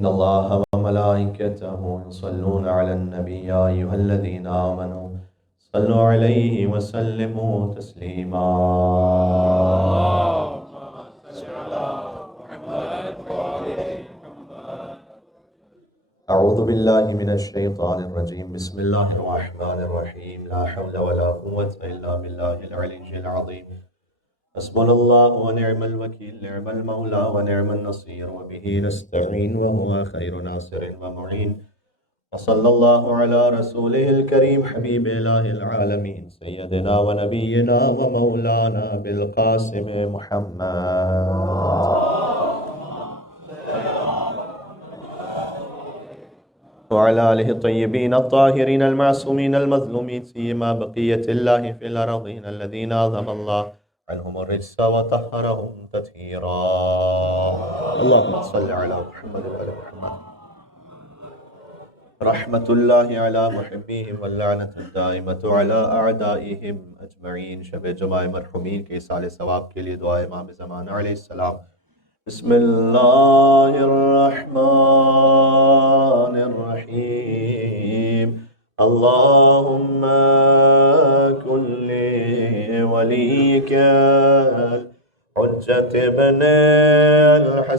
إن الله وملائكته يصلون على النبي يا أيها الذين آمنوا صلوا عليه وسلموا تسليما. أعوذ بالله من الشيطان الرجيم. بسم الله الرحمن الرحيم. لا حول ولا قوة إلا بالله العلي العظيم. حسبنا الله ونعم الوكيل، نعم المولى ونعم النصير، وبه نستعين وهو خير ناصر ومعين. وصلى الله على رسوله الكريم حبيب إله العالمين سيدنا ونبينا ومولانا بالقاسم محمد وعلى آله الطيبين الطاهرين المعصومين المظلومين، سيما بقية الله في الأرضين الذين أعظم الله عنهم الرجس وطهرهم تطهيرا. اللهم صل على محمد وعلى محمد. رحمة الله على محبيهم واللعنة الدائمة على أعدائهم أجمعين. شب جمعہ مرحومین کے اصال ثواب کے لیے دعا امام زمان علیہ السلام. بسم اللہ الرحمن الرحیم. اللهم كن لوليك الحجة بن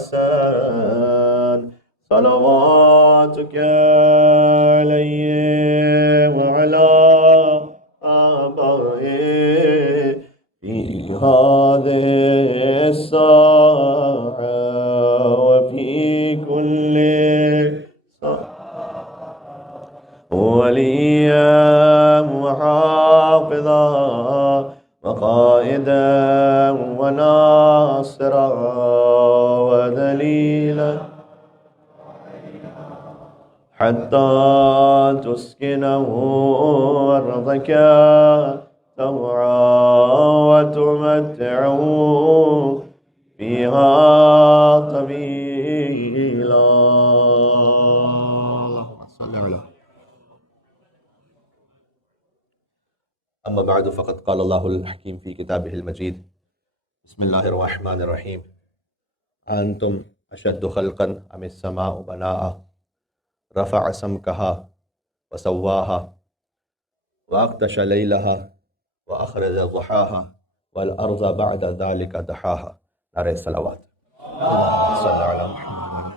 الحسن صلواتك عليه وعلى آبائه في هذه الساعة وفي كل وليا وحافظا وقائدا وناصرا ودليلا حتى تسكنه أرضك طوعا وتمتعه فيها طويلا. اللهم صل على. أما بعد فقد قال الله الحكيم في كتابه المجيد. بسم الله الرحمن الرحيم. أنتم أشد خلقا أم السماء بناءً رفع سمكها وسواها وأغطش ليلها وأخرج ضحاها والأرض بعد ذلك دحاها. نعرہ الصلوات. صلی علی محمد.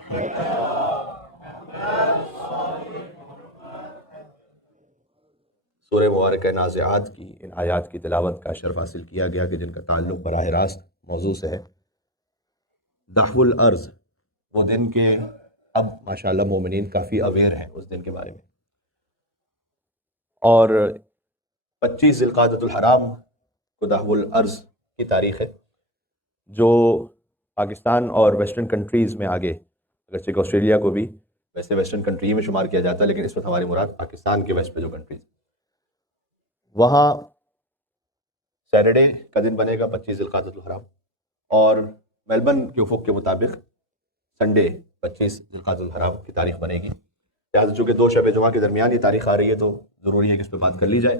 سورہ مبارکہ نازعات کی ان آیات کی تلاوت کا شرف حاصل کیا گیا کہ جن کا تعلق براہ راست موضوع سے ہے. دحو الارض، وہ دن کے اب ماشاءاللہ مومنین کافی اویئر ہیں اس دن کے بارے میں. اور 25 ذی القعدۃ الحرام کو دحو الارض کی تاریخ ہے، جو پاکستان اور ویسٹرن کنٹریز میں آگے، اگرچہ کہ آسٹریلیا کو بھی ویسے ویسٹرن کنٹری میں شمار کیا جاتا ہے، لیکن اس وقت ہماری مراد پاکستان کے ویسٹ پہ جو کنٹریز، وہاں سیٹرڈے کا دن بنے گا 25 ذی القعدۃ الحرام، اور میلبرن کے افق کے مطابق سنڈے 25 ذی القعدۃ الحرام کی تاریخ بنے گی. لہٰذا چونکہ دو شب جمعہ کے درمیان یہ تاریخ آ رہی ہے تو ضروری ہے کہ اس پہ بات کر لی جائے.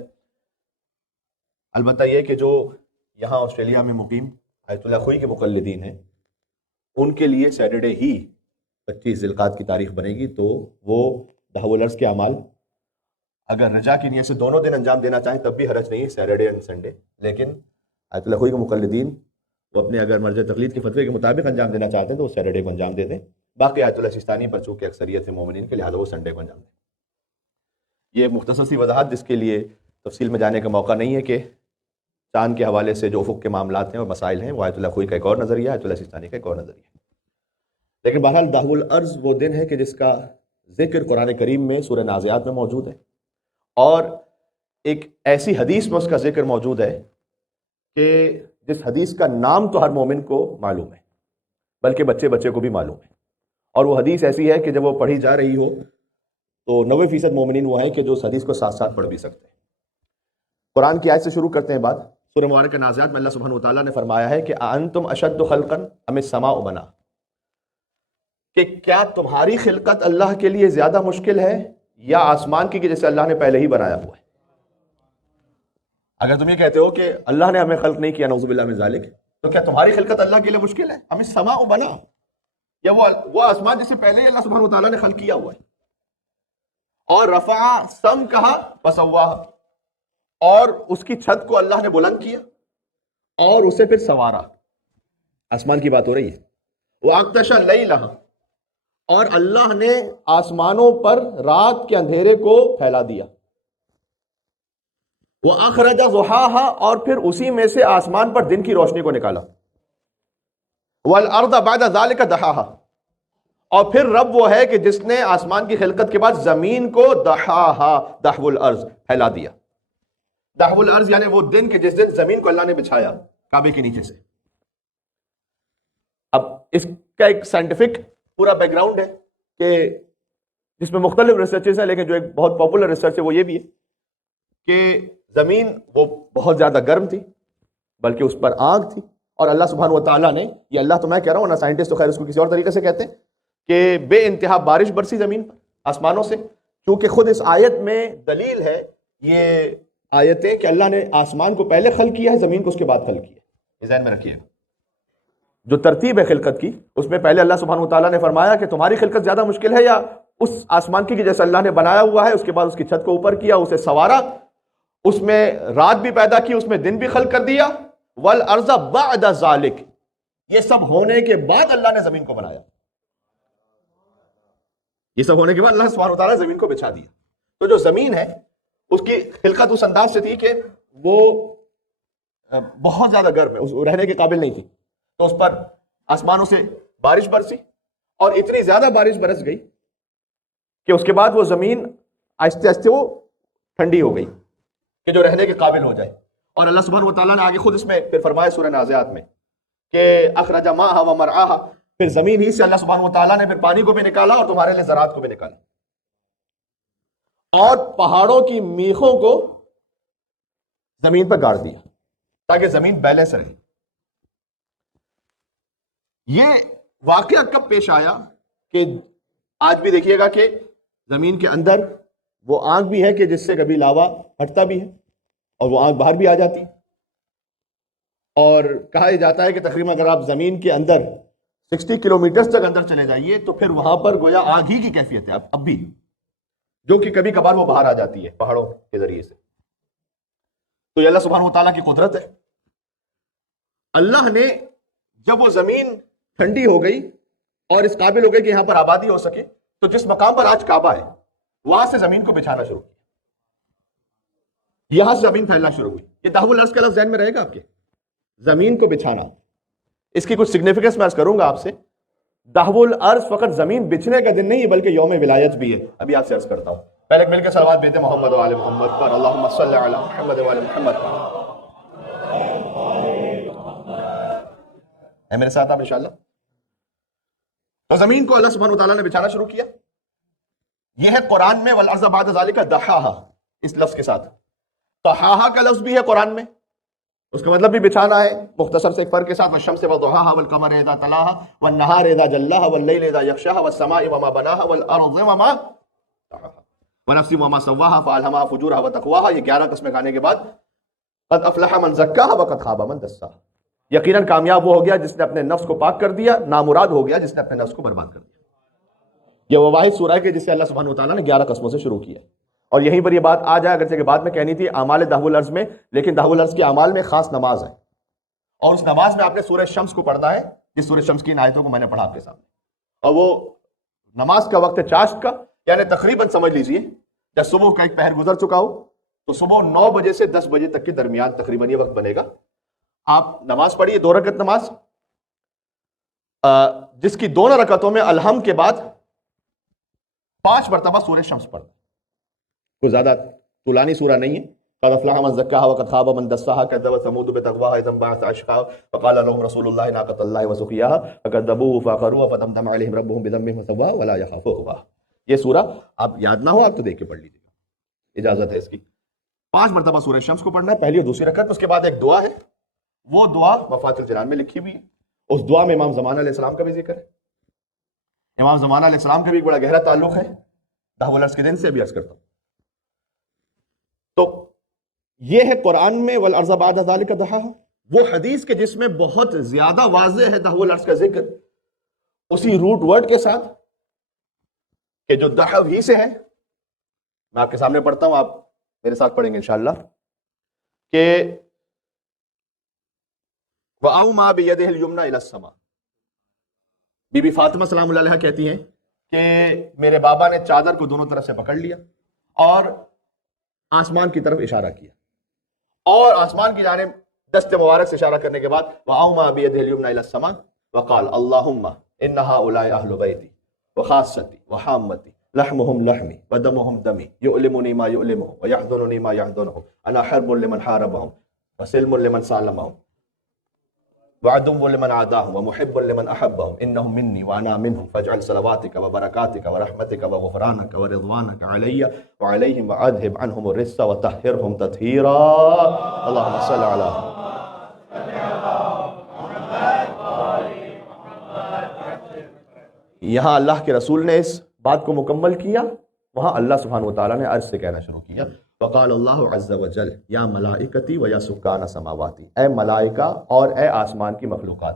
البتہ یہ کہ جو یہاں آسٹریلیا میں مقیم آیت اللہ خوئی کے مقلدین ہیں، ان کے لیے سیٹرڈے ہی 25 ذی القعدہ کی تاریخ بنے گی، تو وہ دحو الارض کے اعمال اگر رجا کی نیت سے دونوں دن انجام دینا چاہیں تب بھی حرج نہیں ہے، سیٹرڈے اینڈ سنڈے. لیکن آیت اللہ خوئی کے مقلدین وہ اپنے اگر مرجع تقلید کے فتوے کے مطابق انجام دینا چاہتے ہیں تو وہ سیٹرڈے کو انجام دے دیں. باقی آیت اللہ سیستانی پر چونکہ اکثریت ہے مومنین کے، لہٰذا وہ سنڈے کو انجام دیں. یہ مختصر سی وضاحت جس کے لیے تفصیل میں جانے کا موقع نہیں ہے کہ چاند کے حوالے سے جو افق کے معاملات ہیں اور مسائل ہیں وہ آیت اللہ خوئی کا ایک اور نظریہ ہے، آیت اللہ سیستانی کا ایک اور نظریہ ہے. لیکن بہرحال دحو الارض وہ دن ہے کہ جس کا ذکر قرآن کریم میں سورہ نازعات میں موجود ہے، اور ایک ایسی حدیث میں اس کا ذکر موجود ہے کہ جس حدیث کا نام تو ہر مومن کو معلوم ہے، بلکہ بچے بچے کو بھی معلوم ہے. اور وہ حدیث ایسی ہے کہ جب وہ پڑھی جا رہی ہو تو 90% مومنین وہ ہیں کہ جو اس حدیث کو ساتھ ساتھ پڑھ بھی سکتے ہیں. قرآن کی آیت سے شروع کرتے ہیں بات. سورہ مبارکہ نازعات میں اللہ سبحانہ وتعالیٰ نے فرمایا ہے کہ انتم اشد خلقا ام السماء بنا، کہ کیا تمہاری خلقت اللہ کے لیے زیادہ مشکل ہے یا آسمان کی کہ جسے اللہ نے پہلے ہی بنایا ہوا ہے. اگر تم یہ کہتے ہو کہ اللہ نے ہمیں خلق نہیں کیا، نعوذ باللہ من ذالک، تو کیا تمہاری خلقت اللہ کے لیے مشکل ہے؟ ام السماء بنا، یا وہ آسمان جس سے پہلے ہی اللہ سبحانہ و تعالیٰ نے خلق کیا ہوا ہے. اور رفع سم کہا فسواہا، اور اس کی چھت کو اللہ نے بلند کیا اور اسے پھر سوارا. آسمان کی بات ہو رہی ہے. وَأَغْطَشَ اللَّيْلَهَا، اور اللہ نے آسمانوں پر رات کے اندھیرے کو پھیلا دیا. وَأَخْرَجَ ضُحَاهَا، اور پھر اسی میں سے آسمان پر دن کی روشنی کو نکالا. وَالْأَرْضَ بَعْدَ ذَلِكَ دَحَاهَا، اور پھر رب وہ ہے کہ جس نے آسمان کی خلقت کے بعد زمین کو دحاها دحو الارض پھیلا دیا. دحو الارض یعنی وہ دن کہ جس دن زمین کو اللہ نے بچھایا کعبے کے نیچے سے. اب اس کا ایک سائنٹیفک پورا بیک گراؤنڈ ہے کہ جس میں مختلف ریسرچز ہیں، لیکن جو ایک بہت پاپولر ریسرچ ہے وہ یہ بھی ہے کہ زمین وہ بہت زیادہ گرم تھی، بلکہ اس پر آگ تھی، اور اللہ سبحانہ و تعالیٰ نے، یہ اللہ تو میں کہہ رہا ہوں نا، سائنٹسٹ تو خیر اس کو کسی اور طریقے سے کہتے ہیں، کہ بے انتہا بارش برسی زمین پر آسمانوں سے. کیونکہ خود اس آیت میں دلیل ہے یہ آیتیں کہ اللہ نے آسمان کو پہلے خلق کیا ہے، زمین کو اس کے بعد خلق کیا ہے. یہ ذہن میں رکھیے، جو ترتیب ہے خلقت کی اس میں پہلے اللہ سبحانہ و تعالیٰ نے فرمایا کہ تمہاری خلقت زیادہ مشکل ہے یا اس آسمان کی جیسے اللہ نے بنایا ہوا ہے، اس کے بعد اس کی چھت کو اوپر کیا، اسے سوارا، اس میں رات بھی پیدا کی، اس میں دن بھی خلق کر دیا. والارض بعد ذالک، یہ سب ہونے کے بعد اللہ نے زمین کو بنایا. یہ سب ہونے کے بعد اللہ سبحانہ و تعالیٰ نے زمین کو بچھا دیا. تو جو زمین ہے اس کی خلقت اس انداز سے تھی کہ وہ بہت زیادہ گرم ہے، رہنے کے قابل نہیں تھی. تو اس پر آسمانوں سے بارش برسی، اور اتنی زیادہ بارش برس گئی کہ اس کے بعد وہ زمین آہستہ آہستہ وہ ٹھنڈی ہو گئی کہ جو رہنے کے قابل ہو جائے. اور اللہ سبحانہ و تعالیٰ نے آگے خود اس میں پھر فرمایا سورہ نازعات میں کہ اخرج ماءها ومرعاها، پھر زمین ہی سے اللہ سبحانہ و تعالیٰ نے پھر پانی کو بھی نکالا اور تمہارے لیے زراعت کو بھی نکالا، اور پہاڑوں کی میخوں کو زمین پر گاڑ دیا تاکہ زمین بیلنس رہے. یہ واقعہ کب پیش آیا کہ آج بھی دیکھیے گا کہ زمین کے اندر وہ آگ بھی ہے کہ جس سے کبھی لاوا پھٹتا بھی ہے اور وہ آگ باہر بھی آ جاتی. اور کہا جاتا ہے کہ تقریباً اگر آپ زمین کے اندر 60 کلومیٹر تک اندر چلے جائیے تو پھر وہاں پر گویا آگ ہی کی کیفیت ہے اب بھی، جو کہ کبھی کبھار وہ باہر آ جاتی ہے پہاڑوں کے ذریعے سے. تو یہ اللہ سبحانہ و تعالیٰ کی قدرت ہے. اللہ نے جب وہ زمین ٹھنڈی ہو گئی اور اس قابل ہو گئی کہ یہاں پر آبادی ہو سکے، تو جس مقام پر آج کعبہ ہے وہاں سے زمین کو بچھانا شروع کیا، یہاں سے زمین پھیلنا شروع ہوئی. یہ دحو الارض کا لفظ ذہن میں رہے گا آپ کے، زمین کو بچھانا. اس کی کچھ سگنیفیکنس میں عرض کروں گا آپ سے. دحو الارض فقط زمین بچھنے کا دن نہیں ہے بلکہ یوم ولایت بھی ہے. ابھی آپ سے عرض کرتا ہوں. پہلے مل کے صلوات بھیجتے محمد و آل محمد پر. اللہم صلی علی محمد و آل محمد. ہے میرے ساتھ آپ انشاءاللہ؟ تو زمین کو اللہ سبحانہ و تعالیٰ نے بچھانا شروع کیا. یہ ہے قرآن میں والارض بعد ذالک دحاہا اس لفظ کے ساتھ. طحاہا کا لفظ بھی ہے قرآن میں، اس کا مطلب بھی بچھانا ہے مختصر سے ایک فرق کے ساتھ. والشمس وضحاہا والقمر اذا تلاہا والنہار اذا جلاہا واللیل اذا یغشاہا والسماء وما بناہا والارض وما طحاہا ونفس وما سواہا فالہمہا فجورہا وتقواہا. یہ 11 قسمیں کھانے کے بعد قد افلح من زکاہا وقد خاب من دساہا. یقیناً کامیاب وہ ہو گیا جس نے اپنے نفس کو پاک کر دیا، نامراد ہو گیا جس نے اپنے نفس کو برباد کر دیا. یہ وہ واحد سورہ ہے کہ جسے اللہ سبحانہ و تعالیٰ نے 11 قسموں سے شروع کیا. اور یہیں پر یہ بات آ جائے، اگرچہ کہ بعد میں کہنی تھی اعمال دحو الارض میں، لیکن دحو الارض کے اعمال میں خاص نماز ہے، اور اس نماز میں آپ نے سورہ شمس کو پڑھنا ہے، جس سورہ شمس کی ان آیتوں کو میں نے پڑھا آپ کے سامنے. اور وہ نماز کا وقت ہے چاشت کا، یعنی تقریباً سمجھ لیجئے جب صبح کا ایک پہر گزر چکا ہو تو صبح 9 بجے سے 10 بجے تک کے درمیان تقریباً یہ وقت بنے گا. آپ نماز پڑھیے 2 رکعت نماز، جس کی دونوں رکعتوں میں الحم کے بعد 5 مرتبہ سورہ شمس پڑھنا. کوئی زیادہ طولانی سورہ نہیں ہے. قد افلح من زکاها وقد خاب من دساها كذبت ثمود بتقواها اذ انبعث اشقاها فقال لهم رسول الله ناقة الله وسقياها فكذبوه فعقروها فدمدم عليهم ربهم بذنبهم فسواها ولا يخاف عقباها. یہ سورہ آپ یاد نہ ہو آپ تو دیکھ کے پڑھ لیجیے، اجازت ہے اس کی. 5 مرتبہ سورہ شمس کو پڑھنا ہے، پہلی اور دوسری رکعت. اس کے بعد ایک دعا ہے، وہ دعا مفاتیح الجنان میں لکھی ہوئی ہے. اس دعا میں امام زمان علیہ السلام کا بھی ذکر ہے. امام زمان علیہ السلام کا بھی بڑا گہرا تعلق ہے دحو الارض کے دن سے. بھی عرض کرتا ہوں تو یہ ہے قرآن میں والارض بعد ذالک دحاہا. وہ حدیث کے جس میں بہت زیادہ واضح ہے دحو الارض کا ذکر، اسی روٹ ورڈ کے ساتھ کہ جو دحو ہی سے ہے. میں آپ کے سامنے پڑھتا ہوں, آپ میرے ساتھ پڑھیں گے انشاءاللہ کہ وَأَوْمَا بِيَدِهِ الْيُمْنَى إِلَى السَّمَاءِ. بی بی فاطمہ سلام اللہ علیہ کہتی ہیں کہ میرے بابا نے چادر کو دونوں طرف سے پکڑ لیا اور آسمان کی طرف اشارہ کیا, اور آسمان کی جانب دست مبارک سے اشارہ کرنے کے بعد وَأَوْمَا بِيَدِهِ الْيُمْنَى إِلَى السَّمَاءِ وَقَالَ اللَّهُمَّ إِنَّ هَؤُلَاءِ أَهْلُ بَيْتِي وَخَاصَّتِي وَحَامَّتِي لحمهم لحمي ودمهم دمي يؤلمني ما يؤلمهم ويحزنني ما يحزنهم أنا حرب لمن حاربهم وسلم لمن سالمهم وعدو لمن عاداهم ومحب لمن أحبهم إنهم مني وأنا منهم فاجعل صلواتك وبركاتك ورحمتك وغفرانك ورضوانك علي وعليهم وأذهب عنهم الرجس وطهرهم تطهيرا. اللهم صل على یہاں اللہ کے رسول نے اس بات کو مکمل کیا, وہاں اللہ سبحانہ وتعالیٰ نے عرش سے کہنا شروع کیا وقال اللہ عز وجل یا ملائکتی و یا سکان سماواتی, اے ملائکہ اور اے آسمان کی مخلوقات.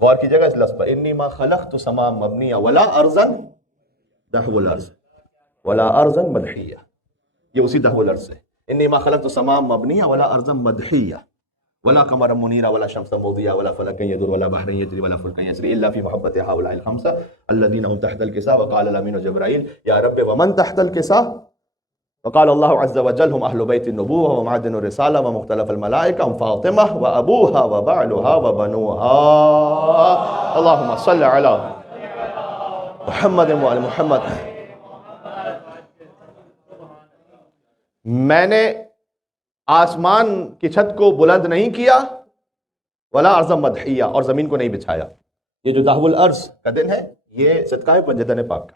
غور کیجئے گا اس لفظ پر, انی ما خلقت سما مبنیہ ولا ارضا دحو الارض ولا ارضا مدحیہ, یہ اسی دحو الارض ہے. انی ما خلقت سما مبنیہ ولا ارضا مدحیہ ولا قمرا منیرا ولا شمسا مضیئا ولا فلکا یدور ولا بحرا یجری ولا فلکا یسری الا فی محبت هؤلاء الخمسة الذين هم تحت الكساء وقال الامین جبرائیل یا رب ومن تحت الكساء وقال الله عز وجل هم اهل بيت النبوة ومعدن الرسالة ومختلف الملائكة هم فاطمة وابوها وبعلها وبنوها. اللهم صل على محمد وعلى محمد. میں نے آسمان کی چھت کو بلند نہیں کیا ولا ارض مدحیہ, اور زمین کو نہیں بچھایا. یہ جو دحو الارض کا دن ہے یہ صدقہ ہے پنجتن پاک کا.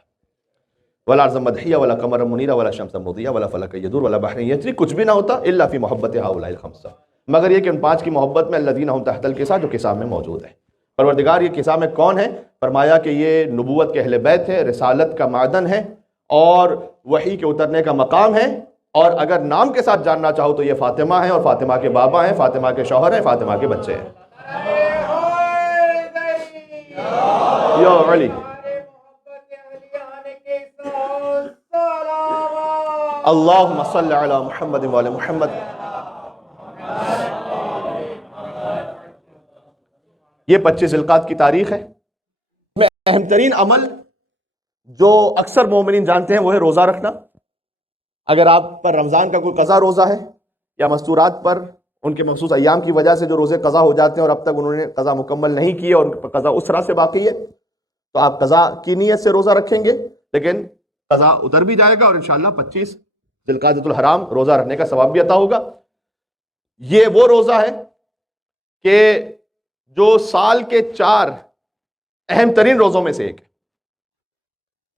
ولا ارض مدحیہ ولا قمر منیرا ولا شمس مضیہ ولا فلک یدور ولا بحر یجری, کچھ بھی نہ ہوتا الا فی محبت هؤلاء الخمسة, مگر یہ کہ ان پانچ کی محبت میں الذین هم تحت الکساء, جو کساء میں موجود ہے. پروردگار یہ کساء میں کون ہے؟ فرمایا کہ یہ نبوت کے اہل بیت ہے, رسالت کا معدن ہے اور وحی کے اترنے کا مقام ہے. اور اگر نام کے ساتھ جاننا چاہو تو یہ فاطمہ ہیں, اور فاطمہ کے بابا ہیں, فاطمہ کے شوہر ہیں, فاطمہ کے بچے ہیں. یا علی اللہم صل علی محمد وعلی محمد. یہ 25 ذوالقعدہ کی تاریخ ہے. میں اہم ترین عمل جو اکثر مومنین جانتے ہیں وہ ہے روزہ رکھنا. اگر آپ پر رمضان کا کوئی قضا روزہ ہے یا مستورات پر ان کے مخصوص ایام کی وجہ سے جو روزے قضا ہو جاتے ہیں اور اب تک انہوں نے قضا مکمل نہیں کی اور ان پر قضا اس طرح سے باقی ہے, تو آپ قضا کی نیت سے روزہ رکھیں گے, لیکن قضا اتر بھی جائے گا اور انشاءاللہ 25 ذوالقعدۃ الحرام روزہ رکھنے کا ثواب بھی عطا ہوگا. یہ وہ روزہ ہے کہ جو سال کے 4 اہم ترین روزوں میں سے ایک ہے.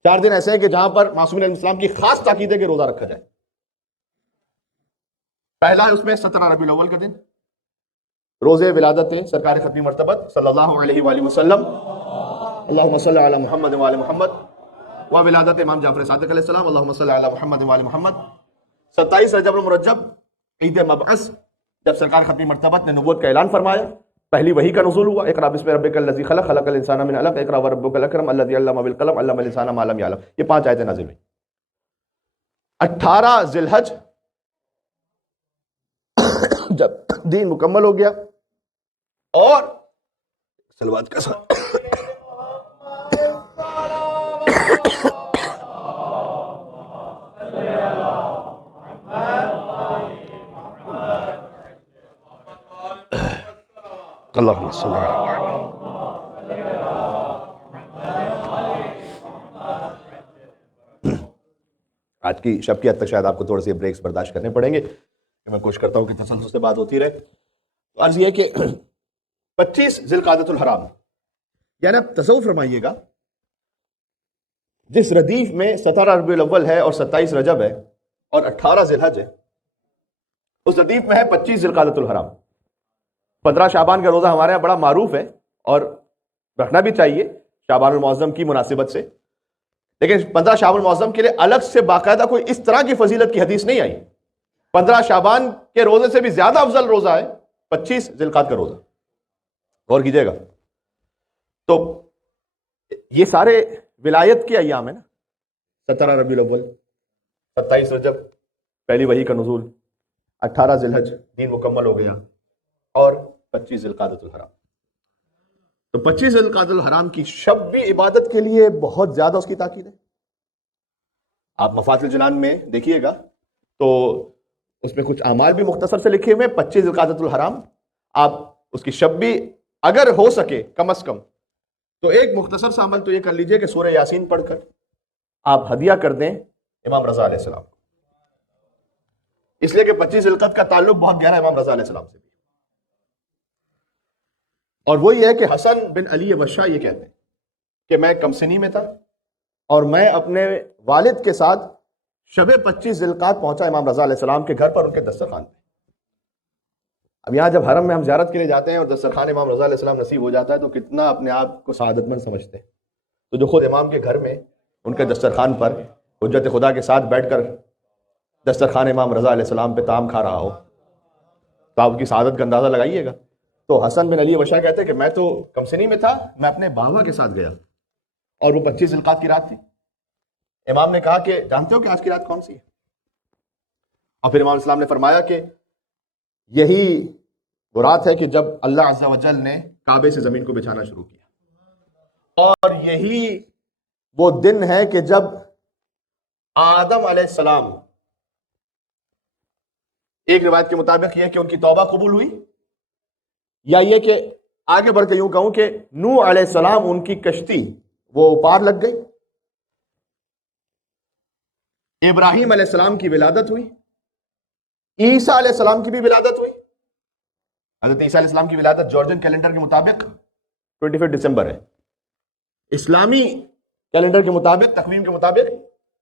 4 دن ایسے ہیں کہ جہاں پر معصومین علیہ السلام کی خاص تاکید ہے کہ روزہ رکھا جائے. پہلا ہے اس میں 17 ربیع الاول کا دن, روزے ولادت سرکار ختمی مرتبت صلی اللہ علیہ وآلہ وسلم, اللہم صل علی محمد وعلی محمد, و ولادت امام جعفر صادق علیہ السلام, اللہم صل علی محمد وعلی محمد. 27 رجب المرجب عید مبعث, جب سرکار ختمی مرتبت نے نبوت کا اعلان فرمایا, پہلی وحی کا نزول ہوا. اقرا بسم ربک الذی خلق, خلق الانسان من علق, اقرا وربک الاکرم الذی علم بالقلم, علم الانسان ما لم یعلم. یہ 5 آیتیں نازل ہوئی. 18 ذی الحج جب دین مکمل ہو گیا اور صلوات کا ساتھ اللہم صلی اللہ علیہ وسلم. آج کی شب کی حد تک شاید آپ کو تھوڑے سے بریکس برداشت کرنے پڑیں گے, میں کوشش کرتا ہوں کہ تسلسل سے بات ہوتی رہے. تو عرض یہ کہ 25 ذوالقعدۃ الحرام, یعنی آپ تصور فرمائیے گا, جس ردیف میں 17 ربیع الاول ہے اور 27 رجب ہے اور 18 ذی الحج ہے, اس ردیف میں ہے 25 ذوالقعدۃ الحرام. 15 شعبان کا روزہ ہمارے یہاں بڑا معروف ہے اور رکھنا بھی چاہیے شعبان المعظم کی مناسبت سے, لیکن 15 شعبان المعظم کے لیے الگ سے باقاعدہ کوئی اس طرح کی فضیلت کی حدیث نہیں آئی. 15 شعبان کے روزے سے بھی زیادہ افضل روزہ ہے 25 ذوالقعدہ کا روزہ. غور کیجئے گا. تو یہ سارے ولایت کے ایام ہیں نا، 17 ربیع الاول، 27 رجب پہلی وحی کا نزول، 18 ذی الحج دین مکمل ہو گیا، اور 25 ذی القعدۃ الحرام۔ تو 25 ذی القعدۃ الحرام کی شب بھی عبادت کے لیے بہت زیادہ اس کی تاکید ہے۔ آپ مفاتح الجنان میں دیکھیے گا تو اس میں کچھ اعمال بھی مختصر سے لکھے ہوئے ہیں۔ 25 ذی القعدۃ الحرام آپ اس کی شب بھی اگر ہو سکے کم از کم تو ایک مختصر سا عمل تو یہ کر لیجئے کہ سورہ یاسین پڑھ کر آپ ہدیہ کر دیں امام رضا علیہ السلام کو، اس لیے کہ 25 ذی القعدہ کا تعلق بہت گہرا امام رضا علیہ السلام سے بھی، اور وہی ہے کہ حسن بن علی وشا یہ کہتے ہیں کہ میں کم سنی میں تھا اور میں اپنے والد کے ساتھ شب 25 ذی القعدہ پہنچا امام رضا علیہ السلام کے گھر پر ان کے دسترخوان پہ۔ اب یہاں جب حرم میں ہم زیارت کے لیے جاتے ہیں اور دسترخوان امام رضا علیہ السلام نصیب ہو جاتا ہے تو کتنا اپنے آپ کو سعادت مند سمجھتے ہیں۔ تو جو خود امام کے گھر میں ان کے دسترخوان پر حجت خدا کے ساتھ بیٹھ کر دسترخوان امام رضا علیہ السلام پہ طعام کھا رہا ہو تو آپ کی سعادت کا اندازہ لگائیے گا۔ تو حسن بن علی وشا کہتے ہیں کہ میں تو کمسنی میں تھا، میں اپنے بابا کے ساتھ گیا اور وہ 25 ذی القعدہ کی رات تھی۔ امام نے کہا کہ جانتے ہو کہ آج کی رات کون سی ہے؟ اور پھر امام السلام نے فرمایا کہ یہی وہ رات ہے کہ جب اللہ عز و جل نے کعبے سے زمین کو بچھانا شروع کیا، اور یہی وہ دن ہے کہ جب آدم علیہ السلام، ایک روایت کے مطابق یہ کہ ان کی توبہ قبول ہوئی، یا یہ کہ آگے بڑھ کے یوں کہوں کہ نوح علیہ السلام ان کی کشتی وہ پار لگ گئی، ابراہیم علیہ السلام کی ولادت ہوئی، عیسیٰ علیہ السلام کی بھی ولادت ہوئی۔ حضرت عیسیٰ علیہ السلام کی ولادت جارجن کیلنڈر کے مطابق 25 دسمبر ہے، اسلامی کیلنڈر کے مطابق، تقویم کے مطابق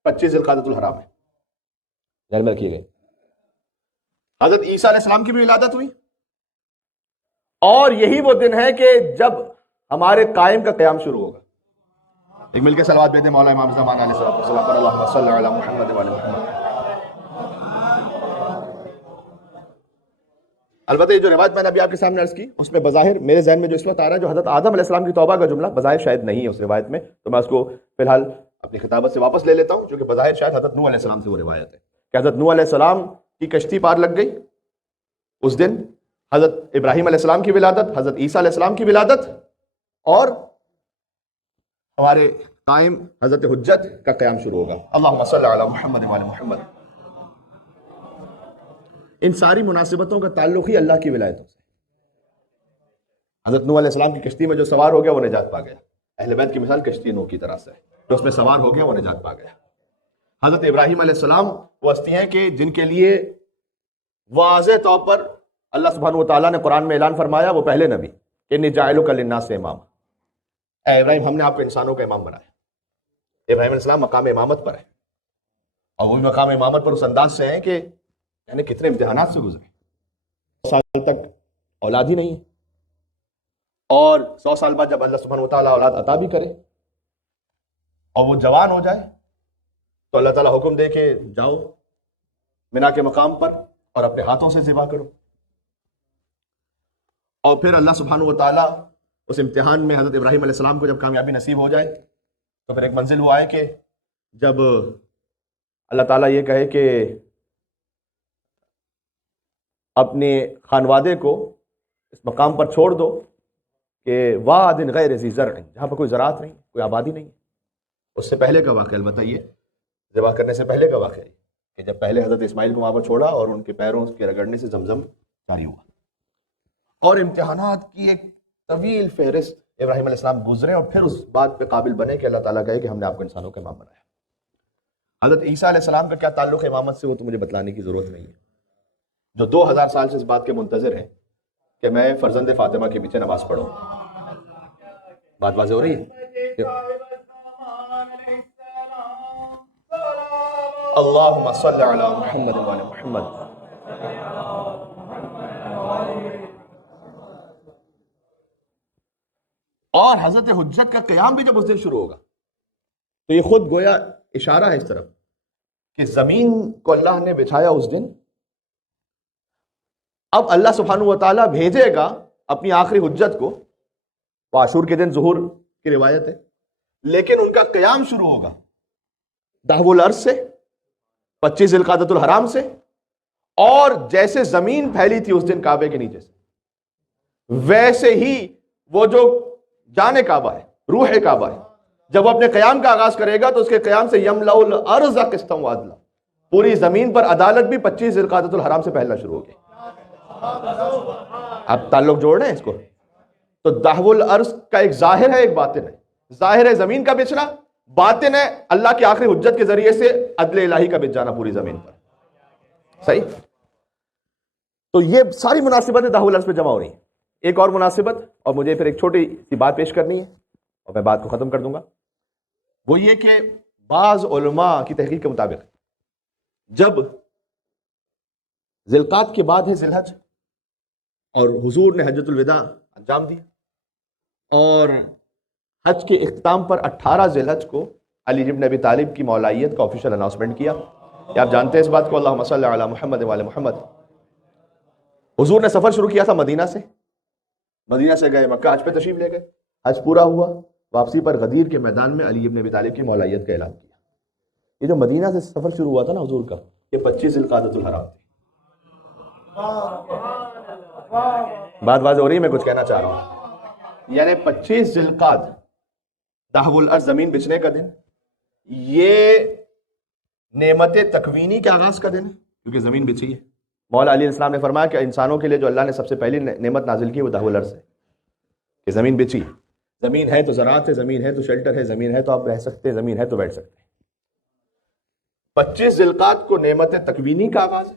25 ذی القعدۃ الحرام ہے، ذہن میں رکھیے گئے۔ حضرت عیسیٰ علیہ السلام کی بھی ولادت ہوئی، اور یہی وہ دن ہے کہ جب ہمارے قائم کا قیام شروع ہوگا۔ ایک مل کے صلوات بھیجیں مولا امام زمان علیہ السلام پر، اللہم صلی علی محمد وعلی محمد۔ البتہ یہ جو روایت میں نے ابھی آپ کے سامنے عرض کی اس میں بظاہر میرے ذہن میں جو اس وقت آ رہا ہے جو حضرت آدم علیہ السلام کی توبہ کا جملہ بظاہر شاید نہیں ہے اس روایت میں، تو میں اس کو فی الحال اپنی خطابت سے واپس لے لیتا ہوں، جو کہ بظاہر شاید حضرت نوح علیہ السلام سے وہ روایت ہے کہ حضرت نوح علیہ السلام کی کشتی پار لگ گئی اس دن، حضرت ابراہیم علیہ السلام کی ولادت، حضرت عیسیٰ علیہ السلام کی ولادت، اور ہمارے قائم حضرت حجت کا قیام شروع ہوگا۔ اللہم صلی علی محمد وعلی محمد۔ ان ساری مناسبتوں کا تعلق ہی اللہ کی ولایتوں سے۔ حضرت نوح علیہ السلام کی کشتی میں جو سوار ہو گیا وہ نجات پا گیا۔ اہل بیت کی مثال کشتی نوح کی طرح سے ہے، جو اس میں سوار ہو گیا وہ نجات پا گیا۔ حضرت ابراہیم علیہ السلام وہ ہستی ہیں کہ جن کے لیے واضح طور پر اللہ سبحانہ و تعالیٰ نے قرآن میں اعلان فرمایا، وہ پہلے نبی، انی جاعلک للناس اماما، اے ابراہیم ہم نے آپ کو انسانوں کا امام بنایا۔ ابراہیم علیہ السلام مقام امامت پر ہے، اور وہ مقام امامت پر اس انداز سے ہیں کہ یعنی کتنے امتحانات سے گزرے، 100 سال تک اولاد ہی نہیں ہے، اور 100 سال بعد جب اللہ سبحانہ و تعالیٰ اولاد عطا بھی کرے اور وہ جوان ہو جائے تو اللہ تعالیٰ حکم دے کہ جاؤ منا کے مقام پر اور اپنے ہاتھوں سے ذبح کرو، اور پھر اللہ سبحانہ و تعالیٰ اس امتحان میں حضرت ابراہیم علیہ السلام کو جب کامیابی نصیب ہو جائے تو پھر ایک منزل وہ آئے کہ جب اللہ تعالیٰ یہ کہے کہ اپنے خانوادے کو اس مقام پر چھوڑ دو کہ واد غیر ذی زرع، جہاں پر کوئی زراعت نہیں، کوئی آبادی نہیں۔ اس سے پہلے کا واقعہ، البتہ یہ ذبح کرنے سے پہلے کا واقعہ ہے کہ جب پہلے حضرت اسماعیل کو وہاں پر چھوڑا اور ان کے پیروں کے رگڑنے سے زمزم جاری ہوا، اور امتحانات کی ایک طویل فہرست ابراہیم علیہ السلام گزرے، اور پھر اس بات پہ قابل بنے کہ اللہ تعالیٰ کہے کہ ہم نے آپ کو انسانوں کا امام بنایا۔ حضرت عیسیٰ علیہ السلام کا کیا تعلق ہے امامت سے وہ تو مجھے بتلانے کی ضرورت نہیں ہے، جو 2000 سال سے اس بات کے منتظر ہیں کہ میں فرزند فاطمہ کے پیچھے نماز پڑھوں۔ بات واضح ہو رہی ہے؟ اللہم صلی علی محمد وعلی محمد۔ اور حضرت حجت کا قیام بھی جب اس دن شروع ہوگا تو یہ خود گویا اشارہ ہے اس طرف کہ زمین کو اللہ نے بچھایا اس دن، اب اللہ سبحانہ و تعالیٰ بھیجے گا اپنی آخری حجت کو۔ عاشور کے دن ظہور کی روایت ہے لیکن ان کا قیام شروع ہوگا دہو الارض سے، 25 ذی القعدۃ الحرام سے، اور جیسے زمین پھیلی تھی اس دن کعبے کے نیچے سے، ویسے ہی وہ جو جان کعبہ ہے، روح کعبہ ہے، جب وہ اپنے قیام کا آغاز کرے گا تو اس کے قیام سے یملأ الارض قسطا وعدلا، پوری زمین پر عدالت بھی 25 ذی القعدۃ الحرام سے پھیلنا شروع ہوگی۔ آپ تعلق جوڑ رہے ہیں اس کو؟ تو دہو الارض کا ایک ظاہر ہے، ایک باطن ہے۔ ظاہر ہے زمین کا بچنا، باطن ہے اللہ کی آخری حجت کے ذریعے سے عدل الہی کا بچ جانا پوری زمین پر۔ صحیح؟ تو یہ ساری مناسبتیں دہو الارض پہ جمع ہو رہی ہیں۔ ایک اور مناسبت، اور مجھے پھر ایک چھوٹی سی بات پیش کرنی ہے اور میں بات کو ختم کر دوں گا، وہ یہ کہ بعض علماء کی تحقیق کے مطابق جب ذی القعدہ کے بعد ہے ذی الحج، اور حضور نے حجۃ الوداع انجام دیا، اور حج کے اختتام پر 18 ذی الحج کو علی بن ابی طالب کی مولائیت کا آفیشیل اناؤنسمنٹ کیا۔ کیا آپ جانتے ہیں اس بات کو؟ اللہم صلی علی محمد وعلی محمد۔ حضور نے سفر شروع کیا تھا مدینہ سے، مدینہ سے گئے مکہ، حج پہ تشریف لے گئے، حج پورا ہوا، واپسی پر غدیر کے میدان میں علی بن ابی طالب کی مولائیت کا اعلان کیا۔ یہ جو مدینہ سے سفر شروع ہوا تھا نا حضور کا، یہ 25 ذی القعدۃ الحرام تھی۔ بات واضح ہو رہی ہے؟ میں کچھ کہنا چاہ رہا ہوں، یعنی 25 ذی القعدہ دہو الارض، زمین بچنے کا دن، یہ نعمت تکوینی کے آغاز کا دن ہے کیونکہ زمین بچی ہے۔ مولا علی السلام نے فرمایا کہ انسانوں کے لیے جو اللہ نے سب سے پہلی نعمت نازل کی وہ دہو الارض ہے، کہ زمین بچی، زمین ہے تو زراعت ہے، زمین ہے تو شیلٹر ہے، زمین ہے تو آپ رہ سکتے ہیں، زمین ہے تو بیٹھ سکتے ہیں۔ 25 ذی القعدہ کو نعمت تکوینی کا آغاز ہے،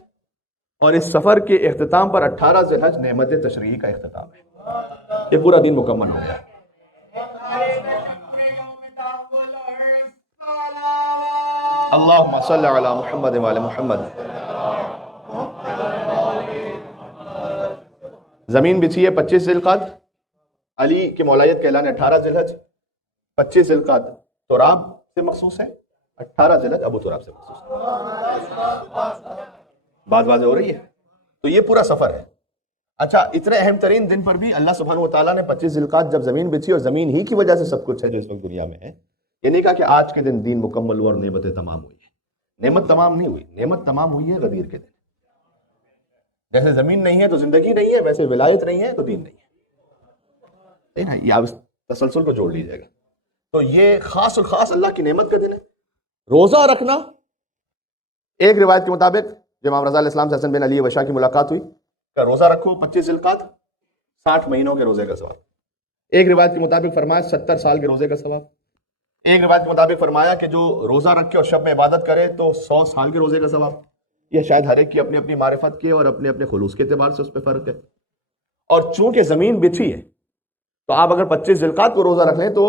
اور اس سفر کے اختتام پر 18 ذی الحج نعمت تشریعی کا اختتام ہے۔ یہ پورا دن مکمل ہو گیا۔ اللہم صلی علی محمد وعلی محمد۔ زمین بچھی ہے 25 ذی القعدہ، علی کی مولائیت کا اعلان 18 ذی الحج، 25 ذی القعدہ تراب سے مخصوص ہے، 18 ذی الحج ابو تراب سے مخصوص ہے۔ بات واضح ہو رہی ہے؟ تو یہ پورا سفر ہے۔ اچھا، اتنے اہم ترین دن پر بھی اللہ سبحانہ وتعالیٰ نے 25 ذی القعدہ جب زمین بچھی، اور زمین ہی کی وجہ سے سب کچھ ہے جو اس وقت دنیا میں ہے، یہ نہیں کہا کہ آج کے دن دین مکمل ہوا اور نعمتیں تمام ہوئی ہیں۔ نعمت تمام نہیں ہوئی، نعمت تمام ہوئی ہے غدیر کے دن۔ جیسے زمین نہیں ہے تو زندگی نہیں ہے، ویسے ولایت نہیں ہے تو دین نہیں ہے۔ یہ آپ اس تسلسل کو جوڑ لیجیے گا۔ تو یہ خاص اور خاص اللہ کی نعمت کا دن ہے۔ روزہ رکھنا، ایک روایت کے مطابق جو امام رضا علیہ السلام سے حسن بن علی وشا کی ملاقات ہوئی کہ روزہ رکھو 25 ذی القعدہ، 60 مہینوں کے روزے کا ثواب۔ ایک روایت کے مطابق فرمایا 70 سال کے روزے کا ثواب۔ ایک روایت کے مطابق فرمایا کہ جو روزہ رکھے اور شب میں عبادت کرے تو 100 سال کے روزے کا ثواب۔ یہ شاید ہر ایک کی اپنی اپنی معرفت کے اور اپنے اپنے خلوص کے اعتبار سے اس پہ فرق ہے۔ اور چونکہ زمین بچھی ہے تو آپ اگر 25 ذی القعدہ کو روزہ رکھ لیں تو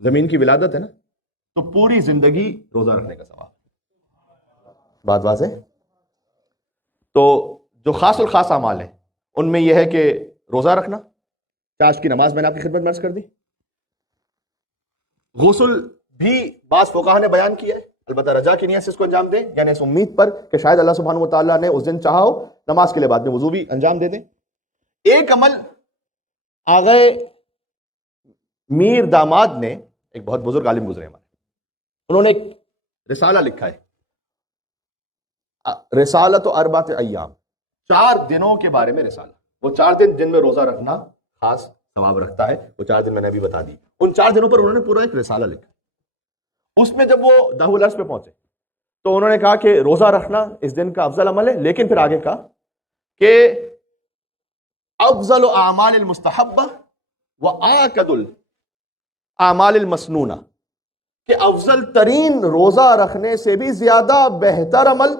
زمین کی ولادت ہے نا، تو پوری زندگی روزہ رکھنے کا ثواب۔ بات واضح؟ تو جو خاص اور خاص اعمال ہیں ان میں یہ ہے کہ روزہ رکھنا، چاش کی نماز میں نے آپ کی خدمت میں عرض کر دی۔ غسل بھی بعض فقہا نے بیان کیا ہے، البتہ رجا کی نیت سے اس کو انجام دیں، یعنی اس امید پر کہ شاید اللہ سبحانہ وتعالیٰ نے اس دن چاہا ہو نماز کے لیے بعد میں وضو بھی انجام دے دیں۔ ایک عمل آغائے میر داماد نے، ایک بہت بزرگ عالم گزرے ہمارے، انہوں نے ایک رسالہ لکھا ہے، رسالۃ اربعۃ ایام، 4 دنوں کے بارے میں رسالہ۔ وہ 4 دن جن میں روزہ رکھنا خاص ثواب رکھتا ہے، وہ 4 دن میں نے ابھی بتا دی۔ ان 4 دنوں پر انہوں نے پورا ایک رسالہ لکھا۔ اس میں جب وہ دہو الارض پہ پہنچے تو انہوں نے کہا کہ روزہ رکھنا اس دن کا افضل عمل ہے، لیکن پھر آگے کہا کہ افضل اعمال المستحبہ وآکد الاعمال المسنونہ، کہ افضل ترین روزہ رکھنے سے بھی زیادہ بہتر عمل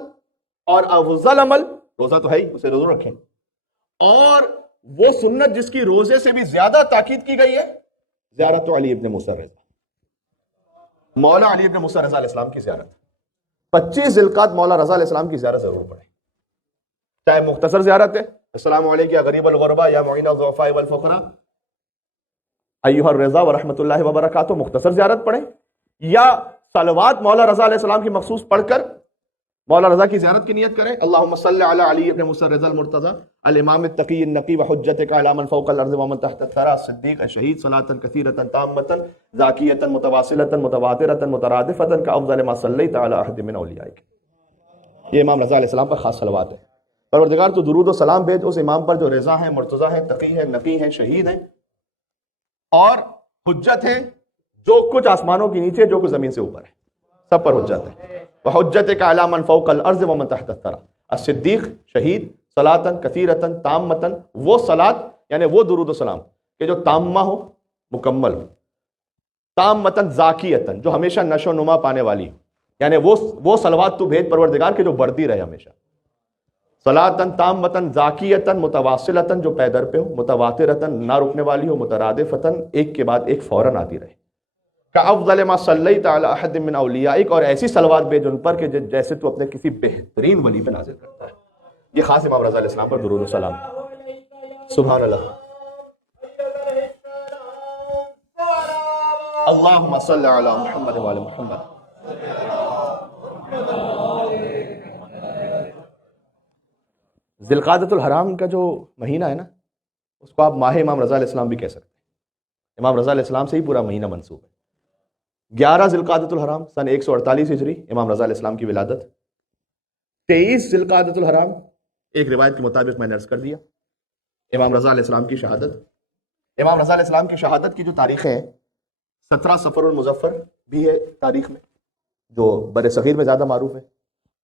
اور افضل عمل، روزہ تو ہے ہی، اسے ضرور رکھیں، اور وہ سنت جس کی روزے سے بھی زیادہ تاکید کی گئی ہے، زیارت علی ابن موسیٰ رضا، مولا علی ابن موسیٰ رضا علیہ السلام کی زیارت۔ 25 ذی القعدہ مولا رضا علیہ السلام کی زیارت ضرور پڑھیں، چاہے مختصر زیارت ہے، السلام علیکم یا غریب الغرباء یا معین الضعفاء والفقراء ایھا الرضا ورحمۃ اللہ وبرکاتہ، مختصر زیارت پڑھیں، یا صلوات مولا رضا علیہ السلام کی مخصوص پڑھ کر مولا رضا کی زیارت کی نیت کریں. اللہم صلی علی علی ابن موسیٰ الرضا المرتضی الامام التقی النقی وحجتک علی من فوق الارض ومن تحت الثری الصدیق الشہید صلاة کثیرة تامة ذاکیة متواصلة متواترة مترادفة کافضل ما صلیت علی احد من اولیائک. یہ امام رضا علیہ السلام پر خاص صلوات ہے. پروردگار تو درود و سلام بھیج اس امام پر جو رضا ہیں، مرتضی ہیں، تقی ہیں، نقی ہیں، شہید ہیں اور حجت ہیں، جو کچھ آسمانوں کے نیچے جو کچھ زمین سے اوپر ہے سب پر حجت ہے. وحجتک علی من فوق الارض ومن تحت الثری الصدیق شہید صلاۃ کثیرۃ تامۃ، وہ صلاۃ یعنی وہ درود و سلام کہ جو تامہ ہو، مکمل ہو، تامۃ ذاکیۃ جو ہمیشہ نشو و نما پانے والی ہو، یعنی وہ صلوات تو بھیج پروردگار کہ جو بڑھتی رہے ہمیشہ. صلاۃ تامۃ ذاکیۃ متواصلۃ جو پے در پہ ہو، متواترۃ نہ رکنے والی ہو، مترادفۃ ایک کے بعد ایک فوراً آتی رہے. کافضل ما صلیت علی احد من اولیائک، اور ایسی صلوات بھیج ان پر کہ جیسے تو اپنے کسی بہترین ولی پہ نازل کرتا ہے. یہ خاص امام رضا علیہ السلام پر درود و سلام. سبحان اللہ. اللہم صلی علی محمد وعلی محمد. ذی القعدۃ الحرام کا جو مہینہ ہے نا، اس کو آپ ماہ امام رضا علیہ السلام بھی کہہ سکتے ہیں. امام رضا علیہ السلام سے ہی پورا مہینہ منسوب ہے. 11 ذی القعدۃ الحرام سن 148 ہجری امام رضا علیہ السلام کی ولادت. 23 ذی القعدۃ الحرام ایک روایت کے مطابق میں نے عرض کر دیا امام رضا علیہ السلام کی شہادت. امام رضا علیہ السلام کی شہادت کی جو تاریخیں ہیں، 17 صفر المظفر بھی ہے تاریخ میں جو بر صغیر میں زیادہ معروف ہے،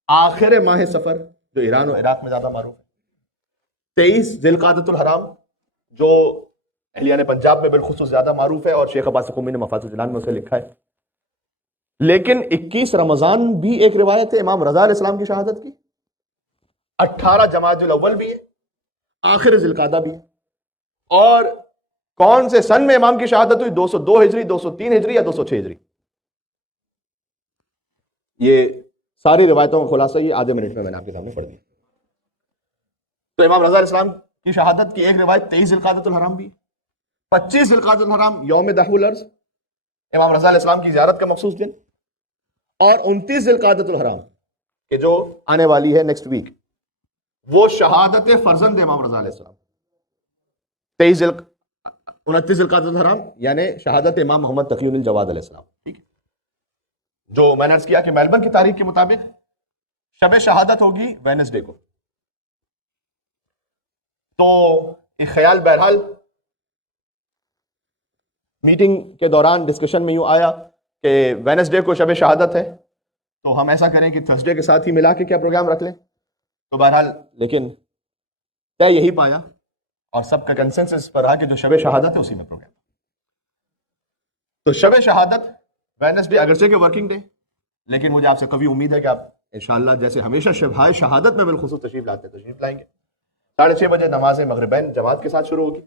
آخر ماہ صفر جو ایران و عراق میں زیادہ معروف ہے، 23 ذی القعدۃ الحرام جو اہلیان پنجاب میں بالخصوص زیادہ معروف ہے اور شیخ عباس قمی نے مفاتیح الجنان میں اسے لکھا ہے. لیکن 21 رمضان بھی ایک روایت ہے امام رضا علیہ السلام کی شہادت کی. 18 جمادی الاول بھی ہے، آخر ذی القعدہ بھی ہے. اور کون سے سن میں امام کی شہادت ہوئی؟ 202 ہجری، 203 ہجری یا 206 ہجری. یہ ساری روایتوں کا خلاصہ یہ آدھے منٹ میں نے آپ کے سامنے پڑھ دیا. تو امام رضا علیہ السلام کی شہادت کی ایک روایت 23 ذی القعدۃ الحرام بھی، 25 ذی القعدۃ الحرام یوم دحو الارض امام رضا علیہ السلام کی زیارت کا مخصوص دن، اور 29 ذی القعدۃ الحرام کہ جو آنے والی ہے نیکسٹ ویک، وہ شہادت فرزند امام رضا علیہ السلام. 29 ذی القعدۃ الحرام یعنی شہادت امام محمد تقی الجواد علیہ السلام. ٹھیک ہے، جو میں نے عرض کیا کہ میلبرن کی تاریخ کے مطابق شب شہادت ہوگی وینسڈے کو. تو ایک خیال بہرحال میٹنگ کے دوران ڈسکشن میں یوں آیا کہ وینسڈے کو شب شہادت ہے، تو ہم ایسا کریں کہ تھرسڈے کے ساتھ ہی ملا کے کیا پروگرام رکھ لیں. تو بہرحال لیکن طے یہی پایا اور سب کا کنسنسس پر رہا کہ جو شب شہادت ہے اسی میں پروگرام. تو شب شہادت وینسڈے اگرچہ کہ ورکنگ ڈے، لیکن مجھے آپ سے قوی امید ہے کہ آپ انشاءاللہ جیسے ہمیشہ شبہ شہادت میں بالخصوص تشریف لاتے تشریف لائیں گے. 6:30 بجے نماز مغربین جماعت کے ساتھ شروع ہوگی،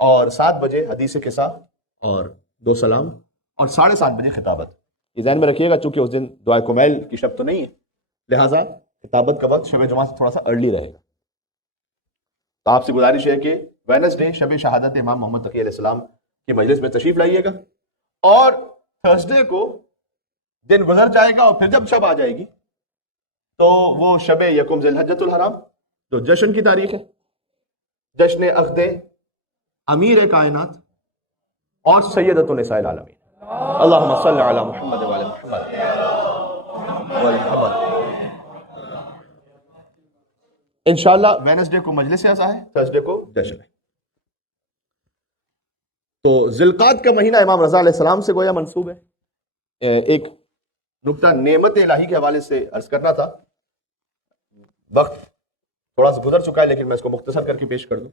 اور 7 بجے حدیث قصہ اور 2 سلام، اور 7:30 بجے خطابت. یہ ذہن میں رکھیے گا چونکہ اس دن دعائے کمیل کی شب تو نہیں ہے، لہٰذا خطابت کا وقت شب جمعہ سے تھوڑا سا ارلی رہے گا. تو آپ سے گزارش ہے کہ وینسڈے شب شہادت امام محمد تقی علیہ السلام کی مجلس میں تشریف لائیے گا، اور تھرسڈے کو دن گزر جائے گا اور پھر جب شب آ جائے گی تو وہ شب یکم ذی الحجۃ الحرام جو جشن کی تاریخ ہے، جشن عقد امیر کائنات اور سیدۃ النساء العالمین. اللہم صلی علی محمد وعلی محمد. انشاءاللہ وینسڈے کو مجلس ایسا ہے، تھرسڈے کو جشن ہے. تو ذی القعدہ کا مہینہ امام رضا علیہ السلام سے گویا منسوب ہے. ایک نکتہ نعمت الہی کے حوالے سے عرض کرنا تھا، وقت تھوڑا سا گزر چکا ہے لیکن میں اس کو مختصر کر کے پیش کر دوں.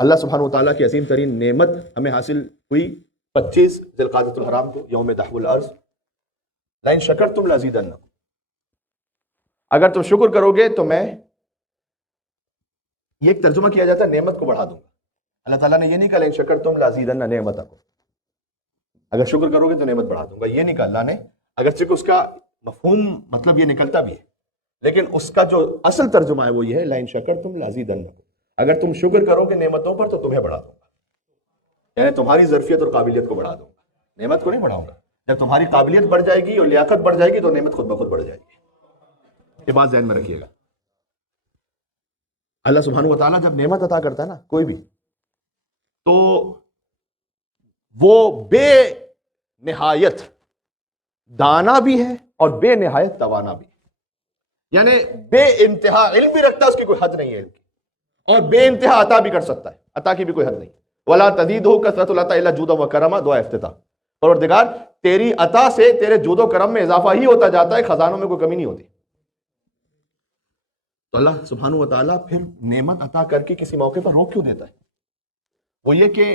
اللہ سبحانہ و تعالیٰ کی عظیم ترین نعمت ہمیں حاصل ہوئی 25 ذی القعدۃ الحرام کو، یوم دحو الارض. لئن شکرتم لازیدنکم، اگر تم شکر کرو گے تو میں، یہ ایک ترجمہ کیا جاتا ہے نعمت کو بڑھا دوں گا. اللہ تعالیٰ نے یہ نہیں کہا لئن شکرتم لازیدن نعمتکم، اگر شکر کرو گے تو نعمت بڑھا دوں گا، یہ نہیں کہا اللہ نے. اگرچہ کہ اس کا مفہوم مطلب یہ نکلتا بھی ہے، لیکن اس کا جو اصل ترجمہ ہے وہ یہ ہے لئن شکرتم لازیدنکم، اگر تم شکر کرو گے نعمتوں پر تو تمہیں بڑھا دوں گا، یعنی تمہاری ظرفیت اور قابلیت کو بڑھا دوں گا، نعمت کو نہیں بڑھاؤں گا. جب تمہاری قابلیت بڑھ جائے گی اور لیاقت بڑھ جائے گی تو نعمت خود بخود بڑھ جائے گی. یہ بات ذہن میں رکھیے گا. اللہ سبحانہ و تعالیٰ جب نعمت عطا کرتا ہے نا کوئی بھی، تو وہ بے نہایت دانا بھی ہے اور بے نہایت توانا بھی، یعنی بے انتہا علم بھی رکھتا ہے، اس کی کوئی حد نہیں ہے علم کی، اور بے انتہا عطا بھی کر سکتا ہے، عطا کی بھی کوئی حد نہیں. وَلَا تَزِيدُهُ كَثْرَةُ الْعَطَاءِ إِلَّا جُودًا وَكَرَمًا، دعا افتتاح. پروردگار تیری عطا سے تیرے جود و کرم میں اضافہ ہی ہوتا جاتا ہے، خزانوں میں کوئی کمی نہیں ہوتی. تو اللہ سبحانہ و تعالیٰ پھر نعمت عطا کر کے کسی موقع پر روک کیوں دیتا ہے؟ وہ یہ کہ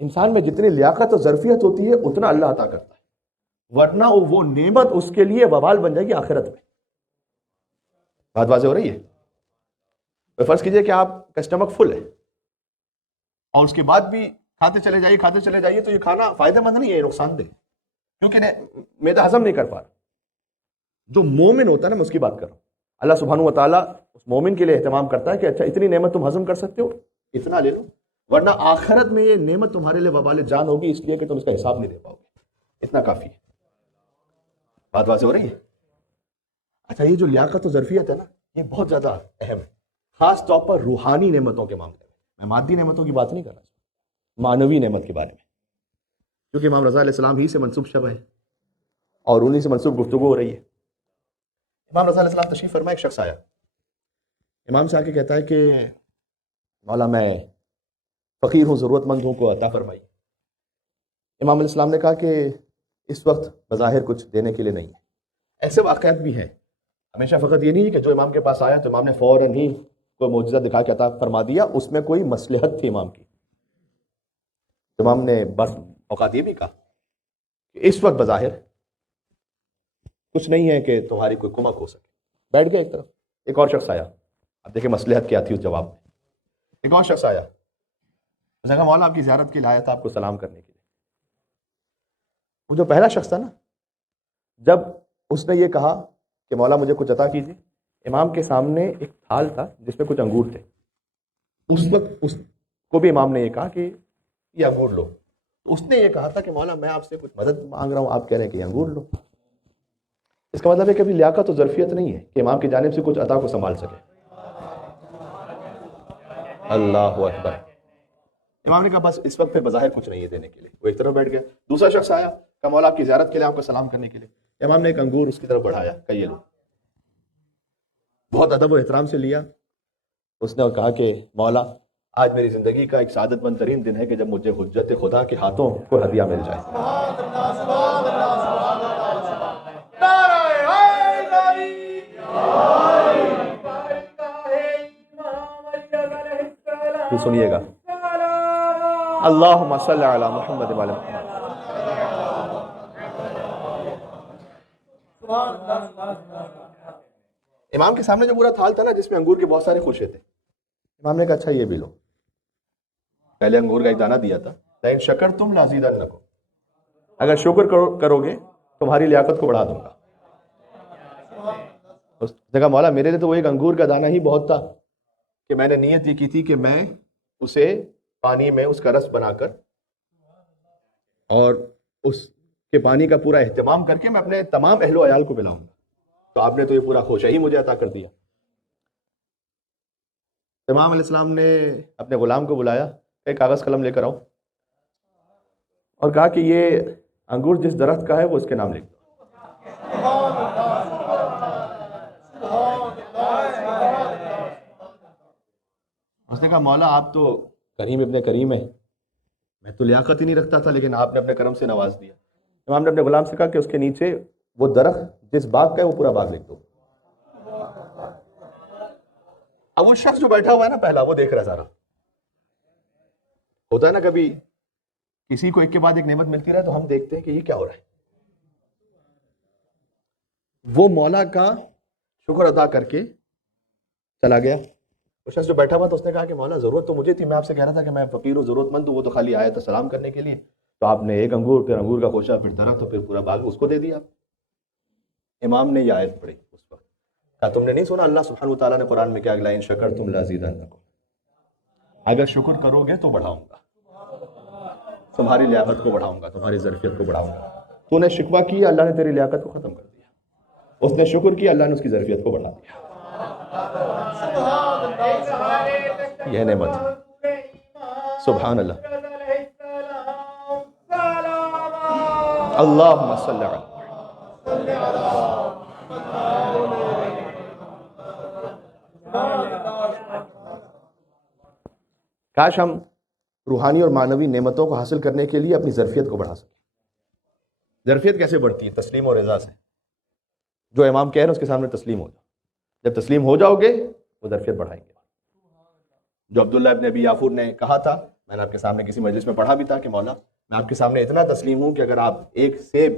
انسان میں جتنی لیاقت اور ظرفیت ہوتی ہے اتنا اللہ عطا کرتا ہے، ورنہ وہ نعمت اس کے لیے وبال بن جائے گی آخرت میں. بات واضح ہو رہی ہے؟ فرض کیجئے کہ آپ کا اسٹمک فل ہے اور اس کے بعد بھی کھاتے چلے جائیے تو یہ کھانا فائدہ مند نہیں ہے، نقصان دہ، کیونکہ معدہ ہضم نہیں کر پا رہا. جو مومن ہوتا ہے نا، میں اس کی بات کر رہا ہوں، اللہ سبحانہ و تعالیٰ اس مومن کے لیے اہتمام کرتا ہے کہ اچھا اتنی نعمت تم ہضم کر سکتے ہو، اتنا لے لو، ورنہ آخرت میں یہ نعمت تمہارے لیے وبال جان ہوگی، اس لیے کہ تم اس کا حساب نہیں دے پاؤ گے. اتنا کافی ہے. بات واضح ہو رہی ہے؟ اچھا، یہ جو لیاقت و ظرفیت ہے نا، یہ بہت زیادہ اہم ہے، خاص طور پر روحانی نعمتوں کے معاملے میں. میں مادی نعمتوں کی بات نہیں کر رہا، معنوی نعمت کے بارے میں، کیونکہ امام رضا علیہ السلام ہی سے منسوب شب ہے اور انہی سے منسوب گفتگو ہو رہی ہے. امام رضا علیہ السلام تشریف فرما، ایک شخص آیا، امام سے آ کے کہتا ہے کہ مولا میں فقیر ہوں، ضرورت مند ہوں، کو عطا فرمائی. امام علیہ السلام نے کہا کہ اس وقت بظاہر کچھ دینے کے لیے نہیں ہے. ایسے واقعات بھی ہیں، ہمیشہ فقط یہ نہیں ہے کہ جو امام کے پاس آیا تو امام نے فوراً ہی کوئی معجزہ دکھا کے عطا فرما دیا، اس میں کوئی مصلحت تھی امام کی. امام نے بس اوقات یہ بھی کہا کہ اس وقت بظاہر کچھ نہیں ہے کہ تمہاری کوئی کمک ہو سکے. بیٹھ گئے ایک طرف. ایک اور شخص آیا، اب دیکھیں مصلحت کیا تھی اس جواب میں. ایک اور شخص آیا، اس نے کہا مولا آپ کی زیارت کے لیے آیا تھا، آپ کو سلام کرنے کے لیے. وہ جو پہلا شخص تھا نا، جب اس نے یہ کہا کہ مولا مجھے کچھ عطا کیجیے، امام کے سامنے ایک تھال تھا جس میں کچھ انگور تھے. اس وقت اس کو بھی امام نے یہ کہا کہ یہ انگور لو. اس نے یہ کہا تھا کہ مولا میں آپ سے کچھ مدد مانگ رہا ہوں، آپ کہہ رہے ہیں کہ یہ انگور لو. اس کا مطلب ہے کہ ابھی لیاقت و ظرفیت نہیں ہے کہ امام کی جانب سے کچھ عطا کو سنبھال سکے. اللہ اکبر. امام نے کہا بس اس وقت پھر بظاہر کچھ نہیں ہے دینے کے لیے. وہ ایک طرف بیٹھ گیا. دوسرا شخص آیا، کہا مولا آپ کی زیارت کے لیے، آپ کو سلام کرنے کے لیے. امام نے ایک انگور اس کی طرف بڑھایا، کہا یہ لو. بہت ادب و احترام سے لیا. اس نے کہا کہ مولا آج میری زندگی کا ایک سعادت مند ترین دن ہے کہ جب مجھے حجت خدا کے ہاتھوں کو ہدیہ مل جائے. سنیے گا، اللہم صلی علی محمد وعلی محمد. امام کے سامنے جو پورا تھال تھا نا جس میں انگور کے بہت سارے خوشے تھے، امام نے کہا اچھا یہ بھی لو. پہلے انگور کا ایک دانہ دیا تھا، لئن شکرتم لازیدنکم، اگر شکر کرو گے تمہاری لیاقت کو بڑھا دوں گا. اس نے کہا مولا میرے لیے تو وہ ایک انگور کا دانہ ہی بہت تھا کہ میں نے نیت یہ کی تھی کہ میں اسے پانی میں اس کا رس بنا کر اور اس کے پانی کا پورا اہتمام کر کے میں اپنے تمام اہل و عیال کو پلاؤں گا. تو آپ نے تو یہ پورا خوشہ ہی مجھے عطا کر دیا. امام علیہ السلام نے اپنے غلام کو بلایا، ایک کاغذ قلم لے کر آؤ، اور کہا کہ یہ انگور جس درخت کا ہے وہ اس کے نام لکھ دو. اس نے کہا مولا آپ تو کریم ابن کریم ہیں، میں تو لیاقت ہی نہیں رکھتا تھا، لیکن آپ نے اپنے کرم سے نواز دیا. امام نے اپنے غلام سے کہا کہ اس کے نیچے وہ درخت جس باغ کا ہے وہ پورا باغ لکھ دو. اب وہ شخص جو بیٹھا ہوا ہے نا پہلا، وہ دیکھ رہا سارا. ہوتا ہے نا کبھی کسی کو ایک کے بعد ایک نعمت ملتی رہے تو ہم دیکھتے ہیں کہ یہ کیا ہو رہا ہے. وہ مولا کا شکر ادا کر کے چلا گیا. وہ شخص جو بیٹھا ہوا تھا اس نے کہا کہ مولا ضرورت تو مجھے تھی، میں آپ سے کہہ رہا تھا کہ میں فقیر ہوں، ضرورت مند ہوں، وہ تو خالی آیا تھا سلام کرنے کے لیے، تو آپ نے ایک انگور، پھر انگور کا خوشہ، پھر درخت، تو پھر پورا باغ اس کو دے دیا. امام نے یہ آیت پڑھی اس وقت، کہا تم نے نہیں سنا اللہ سبحانہ وتعالیٰ نے قرآن میں کیا اگلا، ان شکرتم لازیدنکم، اگر شکر کرو گے تو بڑھاؤں گا، تمہاری لیاقت کو بڑھاؤں گا، تمہاری ظرفیت کو بڑھاؤں گا. تو نے شکوہ کیا، اللہ نے تیری لیاقت کو ختم کر دیا. اس نے شکر کیا، اللہ نے اس کی ظرفیت کو بڑھا دیا. یہ نعمت ہے. سبحان اللہ. اللہم صلی علی. کاش ہم روحانی اور معنوی نعمتوں کو حاصل کرنے کے لیے اپنی ظرفیت کو بڑھا سکیں. ظرفیت کیسے بڑھتی ہے؟ تسلیم اور رضا سے. جو امام کہہ رہے ہیں اس کے سامنے تسلیم ہو جاؤ. جب تسلیم ہو جاؤ گے وہ ظرفیت بڑھائیں گے. جو عبداللہ ابن ابی یافور نے کہا تھا، میں نے آپ کے سامنے کسی مجلس میں پڑھا بھی تھا کہ مولا میں آپ کے سامنے اتنا تسلیم ہوں کہ اگر آپ ایک سیب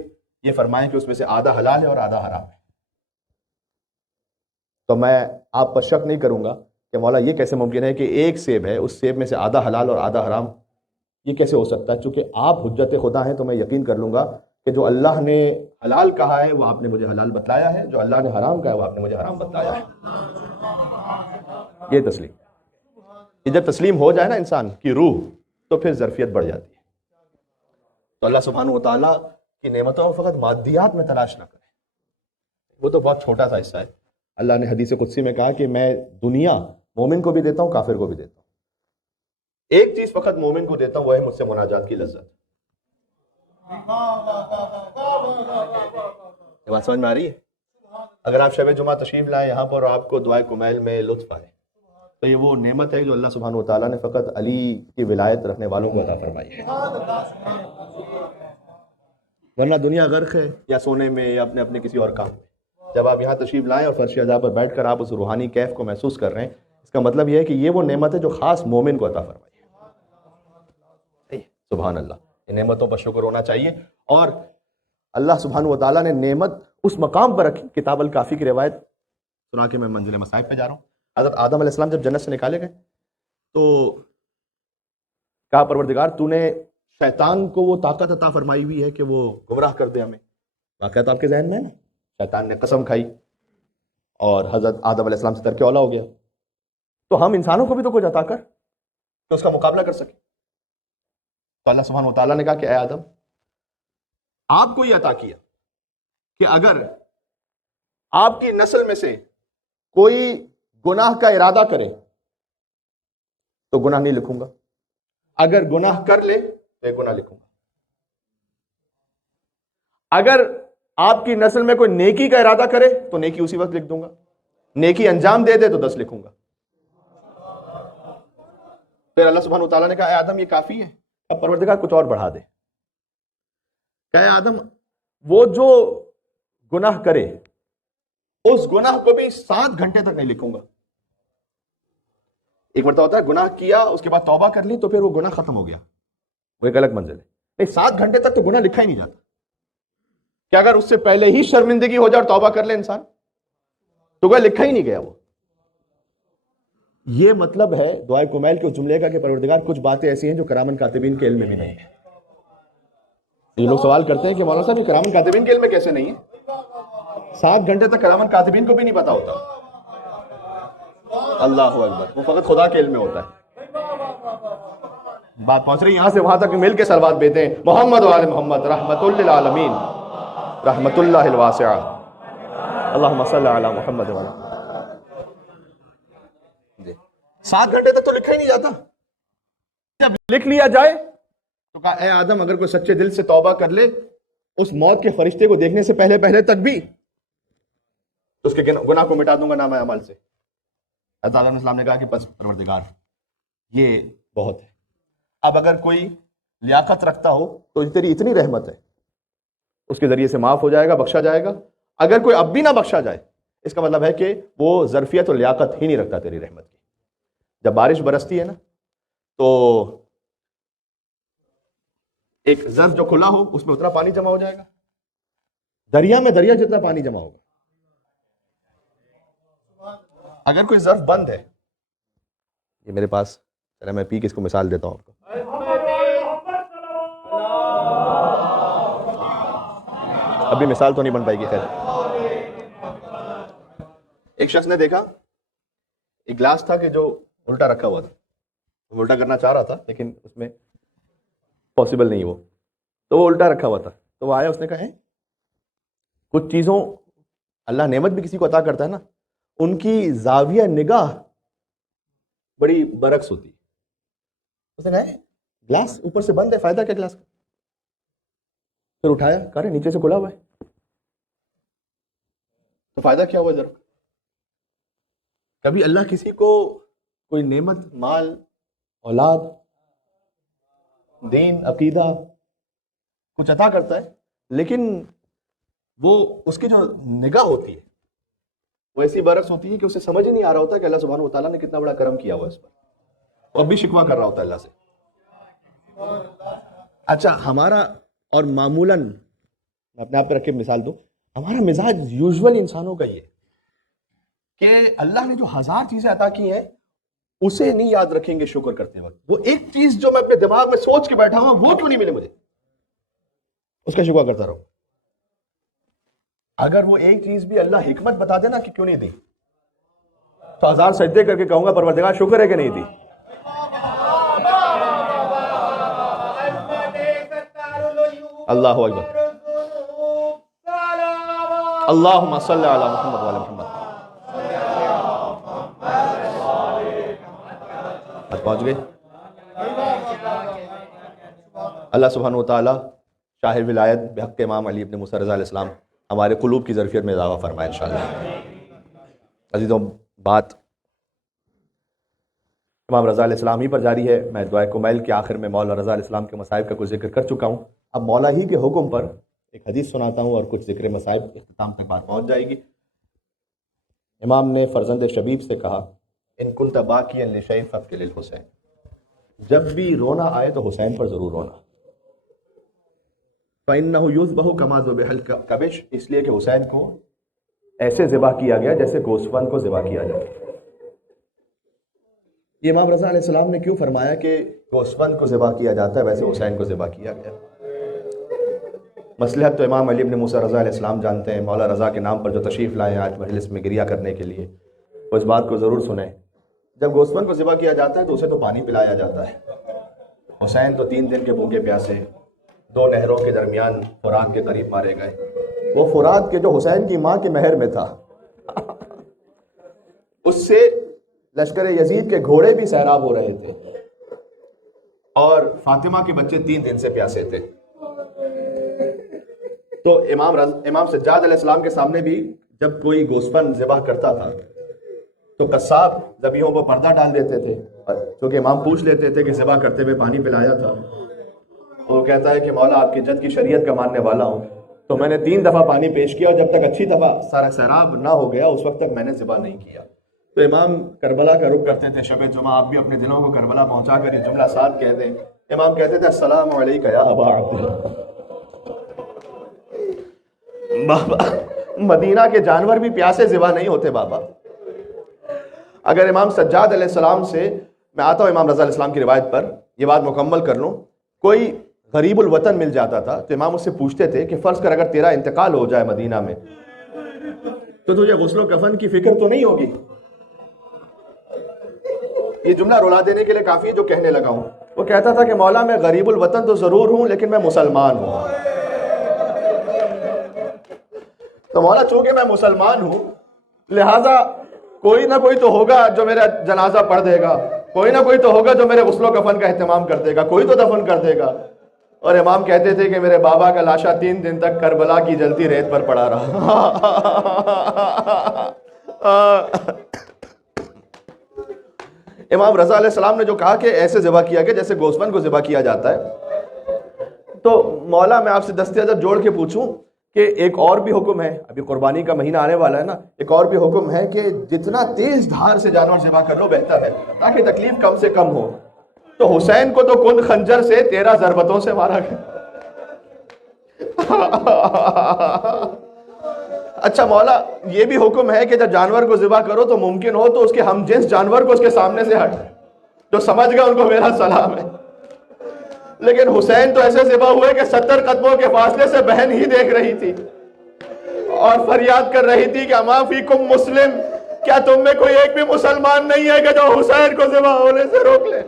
یہ فرمائیں کہ اس میں سے آدھا حلال ہے اور آدھا حرام ہے تو میں آپ پر شک نہیں کروں گا کہ مولا یہ کیسے ممکن ہے کہ ایک سیب ہے، اس سیب میں سے آدھا حلال اور آدھا حرام، یہ کیسے ہو سکتا ہے؟ چونکہ آپ حجت خدا ہیں تو میں یقین کر لوں گا کہ جو اللہ نے حلال کہا ہے وہ آپ نے مجھے حلال بتلایا ہے، جو اللہ نے حرام کہا ہے وہ آپ نے مجھے حرام بتلایا ہے. یہ تسلیم. یہ جب تسلیم ہو جائے نا انسان کی روح تو پھر ظرفیت بڑھ جاتی ہے. تو اللہ سبحانہ و تعالیٰ کی نعمتوں کو فقط مادیات میں تلاش نہ کریں، وہ تو بہت چھوٹا سا حصہ ہے. اللہ نے حدیث قدسی میں کہا کہ میں دنیا مومن کو بھی دیتا ہوں، کافر کو بھی دیتا ہوں. ایک چیز فقط مومن کو دیتا ہوں، وہ ہے مجھ سے مناجات کی لذت. یہ بات سمجھ میں آ رہی ہے؟ اگر آپ شب جمعہ تشریف لائیں یہاں پر اور آپ کو دعائے کمیل میں لطف آئے تو یہ وہ نعمت ہے جو اللہ سبحانہ و تعالیٰ نے فقط علی کی ولایت رکھنے والوں کو عطا فرمائی ہے. ورنہ دنیا غرق ہے یا سونے میں یا اپنے اپنے کسی اور کام میں. جب آپ یہاں تشریف لائیں اور فرش عزا پر بیٹھ کر آپ اس روحانی کیف کو محسوس کر رہے ہیں، اس کا مطلب یہ ہے کہ یہ وہ نعمت ہے جو خاص مومن کو عطا فرمائی ہے. سبحان اللہ. ان نعمتوں پر شکر ہونا چاہیے. اور اللہ سبحانہ و تعالیٰ نے نعمت اس مقام پر رکھی. کتاب الکافی کی روایت سنا کے میں منزل مصائب پہ جا رہا ہوں. حضرت آدم علیہ السلام جب جنت سے نکالے گئے تو کہا پروردگار تو نے شیطان کو وہ طاقت عطا فرمائی ہوئی ہے کہ وہ گمراہ کر دے ہمیں. واقعہ تو آپ کے ذہن میں ہے نا، شیطان نے قسم کھائی اور حضرت آدم علیہ السلام سے ترک اولا ہو گیا. تو ہم انسانوں کو بھی تو کچھ عطا کر کہ اس کا مقابلہ کر سکے. تو اللہ سبحانہ و تعالیٰ نے کہا کہ اے آدم، آپ کو یہ عطا کیا کہ اگر آپ کی نسل میں سے کوئی گناہ کا ارادہ کرے تو گناہ نہیں لکھوں گا، اگر گناہ کر لے تو ایک گناہ لکھوں گا. اگر آپ کی نسل میں کوئی نیکی کا ارادہ کرے تو نیکی اسی وقت لکھ دوں گا، نیکی انجام دے دے تو 10 لکھوں گا. پھر اللہ سبحانہ و تعالیٰ نے کہا اے آدم یہ کافی ہے، اب پروردگار کچھ اور بڑھا دے. کہ اے آدم وہ جو گناہ کرے اس گناہ کو بھی 7 گھنٹے تک نہیں لکھوں گا. ایک مرتبہ ہوتا ہے گناہ کیا اس کے بعد توبہ کر لی تو پھر وہ گناہ ختم ہو گیا، وہ ایک الگ منزل ہے. نہیں، 7 گھنٹے تک تو گناہ لکھا ہی نہیں جاتا. کہ اگر اس سے پہلے ہی شرمندگی ہو جائے اور توبہ کر لے انسان تو گویا لکھا ہی نہیں گیا وہ. یہ مطلب ہے دعائے کمیل کے اس جملے کا کہ پروردگار کچھ باتیں ایسی ہیں جو کرامن کاتبین کے علم میں بھی نہیں ہے. یہ لوگ سوال کرتے ہیں کہ مولانا صاحب یہ کرامن کاتبین کے علم میں کیسے نہیں ہے؟ 7 گھنٹے تک کرامن کاتبین کو بھی نہیں پتا ہوتا. اللہ اکبر. وہ فقط خدا کے علم میں ہوتا ہے. بات پہنچ رہی یہاں سے وہاں تک مل کے سلوات بیتے ہیں محمد و آل محمد رحمت للعالمین رحمت اللہ الواسعہ اللہم صلی علی محمد و آل. 7 گھنٹے تک تو لکھا ہی نہیں جاتا. جب لکھ لیا جائے تو کہا اے آدم اگر کوئی سچے دل سے توبہ کر لے اس موت کے فرشتے کو دیکھنے سے پہلے تک بھی اس کے گناہ کو مٹا دوں گا نامہ عمل سے. حضرت آدم علیہ السلام نے کہا کہ بس پروردگار یہ بہت ہے. اب اگر کوئی لیاقت رکھتا ہو تو تیری اتنی رحمت ہے اس کے ذریعے سے معاف ہو جائے گا، بخشا جائے گا. اگر کوئی اب بھی نہ بخشا جائے اس کا مطلب ہے کہ وہ ظرفیت اور لیاقت ہی نہیں رکھتا تیری رحمت کی. جب بارش برستی ہے نا تو ایک ظرف جو کھلا ہو اس میں اتنا پانی جمع ہو جائے گا، دریا میں دریا جتنا پانی جمع ہوگا. اگر کوئی ظرف بند ہے، یہ میرے پاس چلے میں پی کے اس کو مثال دیتا ہوں آپ کو. ابھی مثال تو نہیں بن پائے گی. خیر، ایک شخص نے دیکھا ایک گلاس تھا کہ جو الٹا رکھا ہوا تھا. وہ الٹا کرنا چاہ رہا تھا لیکن اس میں پاسبل نہیں، وہ تو وہ الٹا رکھا ہوا تھا. تو وہ آیا، اس نے کہا کچھ چیزوں اللہ نعمت بھی کسی کو عطا کرتا ہے نا، ان کی زاویہ نگاہ بڑی برعکس ہوتی ہے. اس نے کہا گلاس اوپر سے بند ہے، فائدہ کیا گلاس کا؟ پھر اٹھایا، کہا رہے نیچے سے کھلا ہوا ہے، تو فائدہ کیا ہوا ذرا؟ کبھی اللہ کسی کو کوئی نعمت، مال، اولاد، دین، عقیدہ کچھ عطا کرتا ہے، لیکن وہ اس کی جو نگاہ ہوتی ہے وہ ایسی برعکس ہوتی ہے کہ اسے سمجھ ہی نہیں آ رہا ہوتا کہ اللہ سبحانہ وتعالیٰ نے کتنا بڑا کرم کیا ہوا اس پر، اور اب بھی شکوہ کر رہا ہوتا ہے اللہ سے. اچھا ہمارا اور معمولاً میں اپنے آپ پہ رکھ کے مثال دوں، ہمارا مزاج یوزول انسانوں کا یہ کہ اللہ نے جو 1000 چیزیں عطا کی ہیں اسے نہیں یاد رکھیں گے شکر کرتے وقت. وہ ایک چیز جو میں اپنے دماغ میں سوچ کے بیٹھا ہوں وہ کیوں نہیں ملے مجھے، اس کا شکر کرتا رہوں. اگر وہ ایک چیز بھی اللہ حکمت بتا دینا کہ کیوں نہیں دی، تو 1000 سجدے کر کے کہوں گا پروردگار شکر ہے کہ نہیں دی. اللہ اکبر، اللہم صلی علی محمد وعلی محمد. پہنچ گئے. اللہ سبحانہ وتعالی شاہ ولایت بحق امام علی ابن موسیٰ رضا علیہ السلام ہمارے قلوب کی ظرفیت میں اضافہ فرمائے انشاءاللہ. عزیزوں، بات امام رضا علیہ السلام ہی پر جاری ہے. میں دعائے کمیل کے آخر میں مولا رضا علیہ السلام کے مصائب کا کچھ ذکر کر چکا ہوں. اب مولا ہی کے حکم پر ایک حدیث سناتا ہوں اور کچھ ذکر مصائب اختتام تک بات پہنچ جائے گی. امام نے فرزند شبیب سے کہا ان کنت باقیا لشیء فابکی للحسین، جب بھی رونا آئے تو حسین پر ضرور رونا. فإنه يذبح كما ذبح الكبش، اس لیے کہ حسین کو ایسے ذبح کیا گیا جیسے گوسفند کو ذبح کیا جائے. یہ امام رضا علیہ السلام نے کیوں فرمایا کہ گوسفند کو ذبح کیا جاتا ہے ویسے حسین کو ذبح کیا گیا؟ مصلحت تو امام علی ابن موسیٰ رضا علیہ السلام جانتے ہیں. مولا رضا کے نام پر جو تشریف لائے ہیں آج مجلس میں گریہ کرنے کے لیے، وہ اس بات کو ضرور سنیں. جب گوسفند کو ذبح کیا جاتا ہے تو اسے تو پانی پلایا جاتا ہے. حسین تو 3 دن کے بھوکے پیاسے 2 نہروں کے درمیان فرات کے قریب مارے گئے. وہ فرات کے جو حسین کی ماں کے مہر میں تھا اس سے لشکر یزید کے گھوڑے بھی سیراب ہو رہے تھے، اور فاطمہ کے بچے 3 دن سے پیاسے تھے. تو امام سجاد علیہ السلام کے سامنے بھی جب کوئی گوسفند ذبح کرتا تھا تو قصاب ذبیحوں پر پردہ ڈال دیتے تھے، کیونکہ امام پوچھ لیتے تھے کہ ذبح کرتے ہوئے پانی پلایا تھا. وہ کہتا ہے کہ مولا آپ کی جد کی شریعت کا ماننے والا ہوں، تو میں نے 3 دفعہ پانی پیش کیا اور جب تک اچھی دفعہ سارا سیراب نہ ہو گیا اس وقت تک میں نے ذبح نہیں کیا. تو امام کربلا کا رخ کرتے تھے. شب جمعہ آپ بھی اپنے دلوں کو کربلا پہنچا کر یہ جملہ ساتھ کہہ دیں. امام کہتے تھے السلام علیکم یا ابا عبداللہ. بابا مدینہ کے جانور بھی پیاسے ذبح نہیں ہوتے بابا. اگر امام سجاد علیہ السلام سے، میں آتا ہوں امام رضا علیہ السلام کی روایت پر، یہ بات مکمل کر لوں، کوئی غریب الوطن مل جاتا تھا تو امام اس سے پوچھتے تھے کہ فرض کر اگر تیرا انتقال ہو جائے مدینہ میں تو تجھے غسل و کفن کی فکر تو نہیں ہوگی؟ یہ جملہ رولا دینے کے لیے کافی ہے جو کہنے لگا ہوں. وہ کہتا تھا کہ مولا میں غریب الوطن تو ضرور ہوں لیکن میں مسلمان ہوں. تو مولا چونکہ میں مسلمان ہوں لہٰذا کوئی نہ کوئی تو ہوگا جو میرا جنازہ پڑھ دے گا، کوئی نہ کوئی تو ہوگا جو میرے غسل و کفن کا اہتمام کر دے گا، کوئی تو دفن کر دے گا. اور امام کہتے تھے کہ میرے بابا کا لاشا 3 دن تک کربلا کی جلتی ریت پر پڑا رہا. امام رضا علیہ السلام نے جو کہا کہ ایسے ذبح کیا گیا جیسے گوسفند کو ذبح کیا جاتا ہے، تو مولا میں آپ سے دست ادب جوڑ کے پوچھوں کہ ایک اور بھی حکم ہے، ابھی قربانی کا مہینہ آنے والا ہے نا، ایک اور بھی حکم ہے کہ جتنا تیز دھار سے جانور ذبح کر لو بہتر ہے تاکہ تکلیف کم سے کم ہو. تو حسین کو تو کن خنجر سے 13 ضربتوں سے مارا گیا. اچھا مولا یہ بھی حکم ہے کہ جب جانور کو ذبح کرو تو ممکن ہو تو اس کے ہم جنس جانور کو اس کے سامنے سے ہٹ، جو سمجھ گیا ان کو میرا سلام ہے. لیکن حسین تو ایسے ذبح ہوئے کہ 70 قدموں کے فاصلے سے بہن ہی دیکھ رہی تھی اور فریاد کر رہی تھی کہ اما فیکم مسلم، کیا تم میں کوئی ایک بھی مسلمان نہیں ہے کہ جو حسین کو ذبح ہونے سے روک لے؟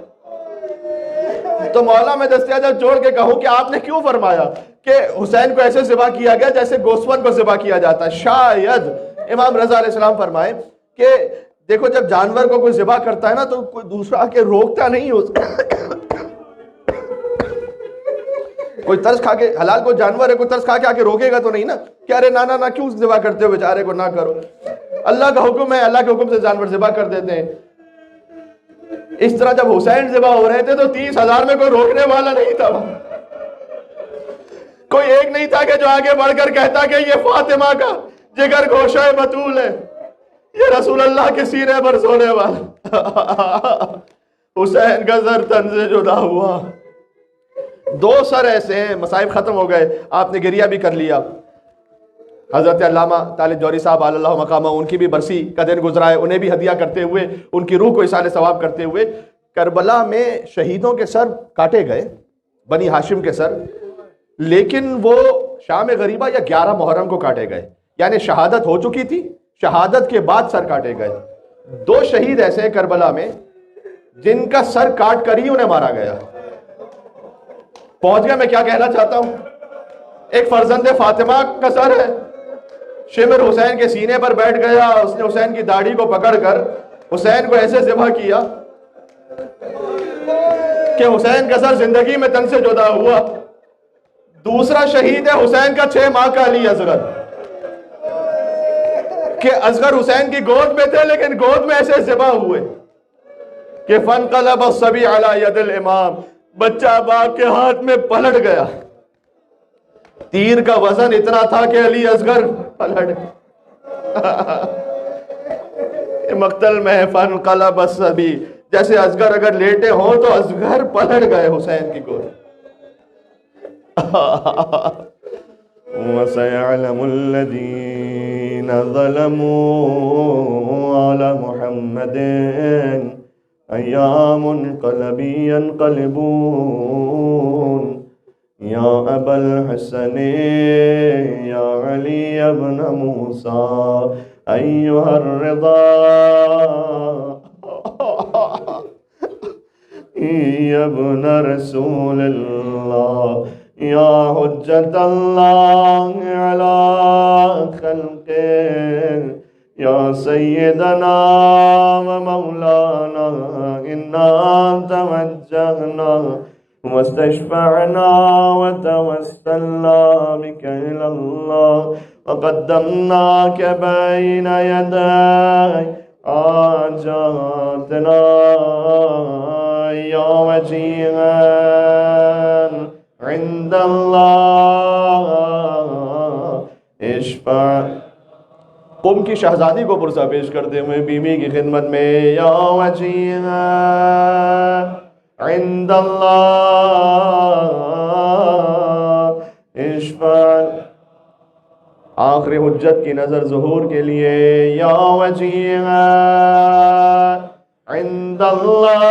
تو مولا میں دستیاجت جوڑ کے کہوں کہ آپ نے کیوں فرمایا کہ حسین کو ایسے ذبح کیا گیا جیسے گوسفند کو ذبح کیا جاتا ہے؟ شاید امام رضا علیہ السلام فرمائے کہ دیکھو جب جانور کو کوئی ذبح کرتا ہے نا تو کوئی دوسرا آ کے روکتا نہیں ہو کوئی ترس کھا کے، حلال کو جانور ہے، کوئی ترس کھا کے آ کے روکے گا تو نہیں نا کہ ارے نہ کیوں ذبح کرتے ہو بیچارے کو، نہ کرو. اللہ کا حکم ہے، اللہ کے حکم سے جانور ذبح کر دیتے ہیں. اس طرح جب حسین ذبح ہو رہے تھے تو 30,000 میں کوئی روکنے والا نہیں تھا. کوئی ایک نہیں تھا کہ جو آگے بڑھ کر کہتا کہ یہ فاطمہ کا جگر گوشہ بطول ہے، یہ رسول اللہ کے سینے پر سونے والا. حسین کا سر تن سے جدا ہوا. 2 سر ایسے ہیں، مصائب ختم ہو گئے، آپ نے گریہ بھی کر لیا. حضرت علامہ طالب جوہری صاحب علی اللہ مقامہ، ان کی بھی برسی کا دن گزرا ہے، انہیں بھی ہدیہ کرتے ہوئے، ان کی روح کو اصال ثواب کرتے ہوئے. کربلا میں شہیدوں کے سر کاٹے گئے، بنی ہاشم کے سر، لیکن وہ شام غریبہ یا 11 محرم کو کاٹے گئے، یعنی شہادت ہو چکی تھی، شہادت کے بعد سر کاٹے گئے. 2 شہید ایسے ہیں کربلا میں جن کا سر کاٹ کر ہی انہیں مارا گیا. پہنچ گیا میں کیا کہنا چاہتا ہوں. ایک فرزند فاطمہ کا سر ہے، شمر حسین کے سینے پر بیٹھ گیا، اس نے حسین کی داڑھی کو پکڑ کر حسین کو ایسے ذبح کیا کہ حسین کا سر زندگی میں تن سے جدا ہوا. دوسرا شہید ہے حسین کا 6 ماہ کا علی اصغر، کہ اصغر حسین کی گود میں تھے لیکن گود میں ایسے ذبح ہوئے کہ فانقلب الصبی علی ید الامام، بچہ باپ کے ہاتھ میں پلٹ گیا. تیر کا وزن اتنا تھا کہ علی اصغر پلٹ. مقتل میں فانقلب الصبی، جیسے اصغر اگر لیٹے ہوں تو اصغر پلٹ گئے حسین کی گود. وَسَيَعْلَمُ الَّذِينَ ظَلَمُوا عَلَى مُحَمَّدٍ أَيَّا مُنْقَلَبٍ يَنْقَلِبُونَ يَا أَبَا الْحَسَنِ يَا عَلِيَّ ابْنَ مُوسَىٰ أَيُّهَا الرِّضَا يَا ابْنَ رَسُولِ اللَّهِ يَا حُجَّةَ اللَّهِ عَلَىٰ خَلْقِهِ يَا سَيِّدَنَا وَمَوْلَانَا إِنَّا تَوَجَّهْنَا واستشفعنا وتوسلنا بك إلى الله وقدمناك بين يدي حاجاتنا يا وجيها عند الله اشفع. قم کی شہزادی کو پرسہ پیش کرتے ہوئے بیوی کی خدمت میں یا وجیہا عند اللہ اشفع. آخری حجت کی نظر ظہور کے لیے یا وجیہا عند اللہ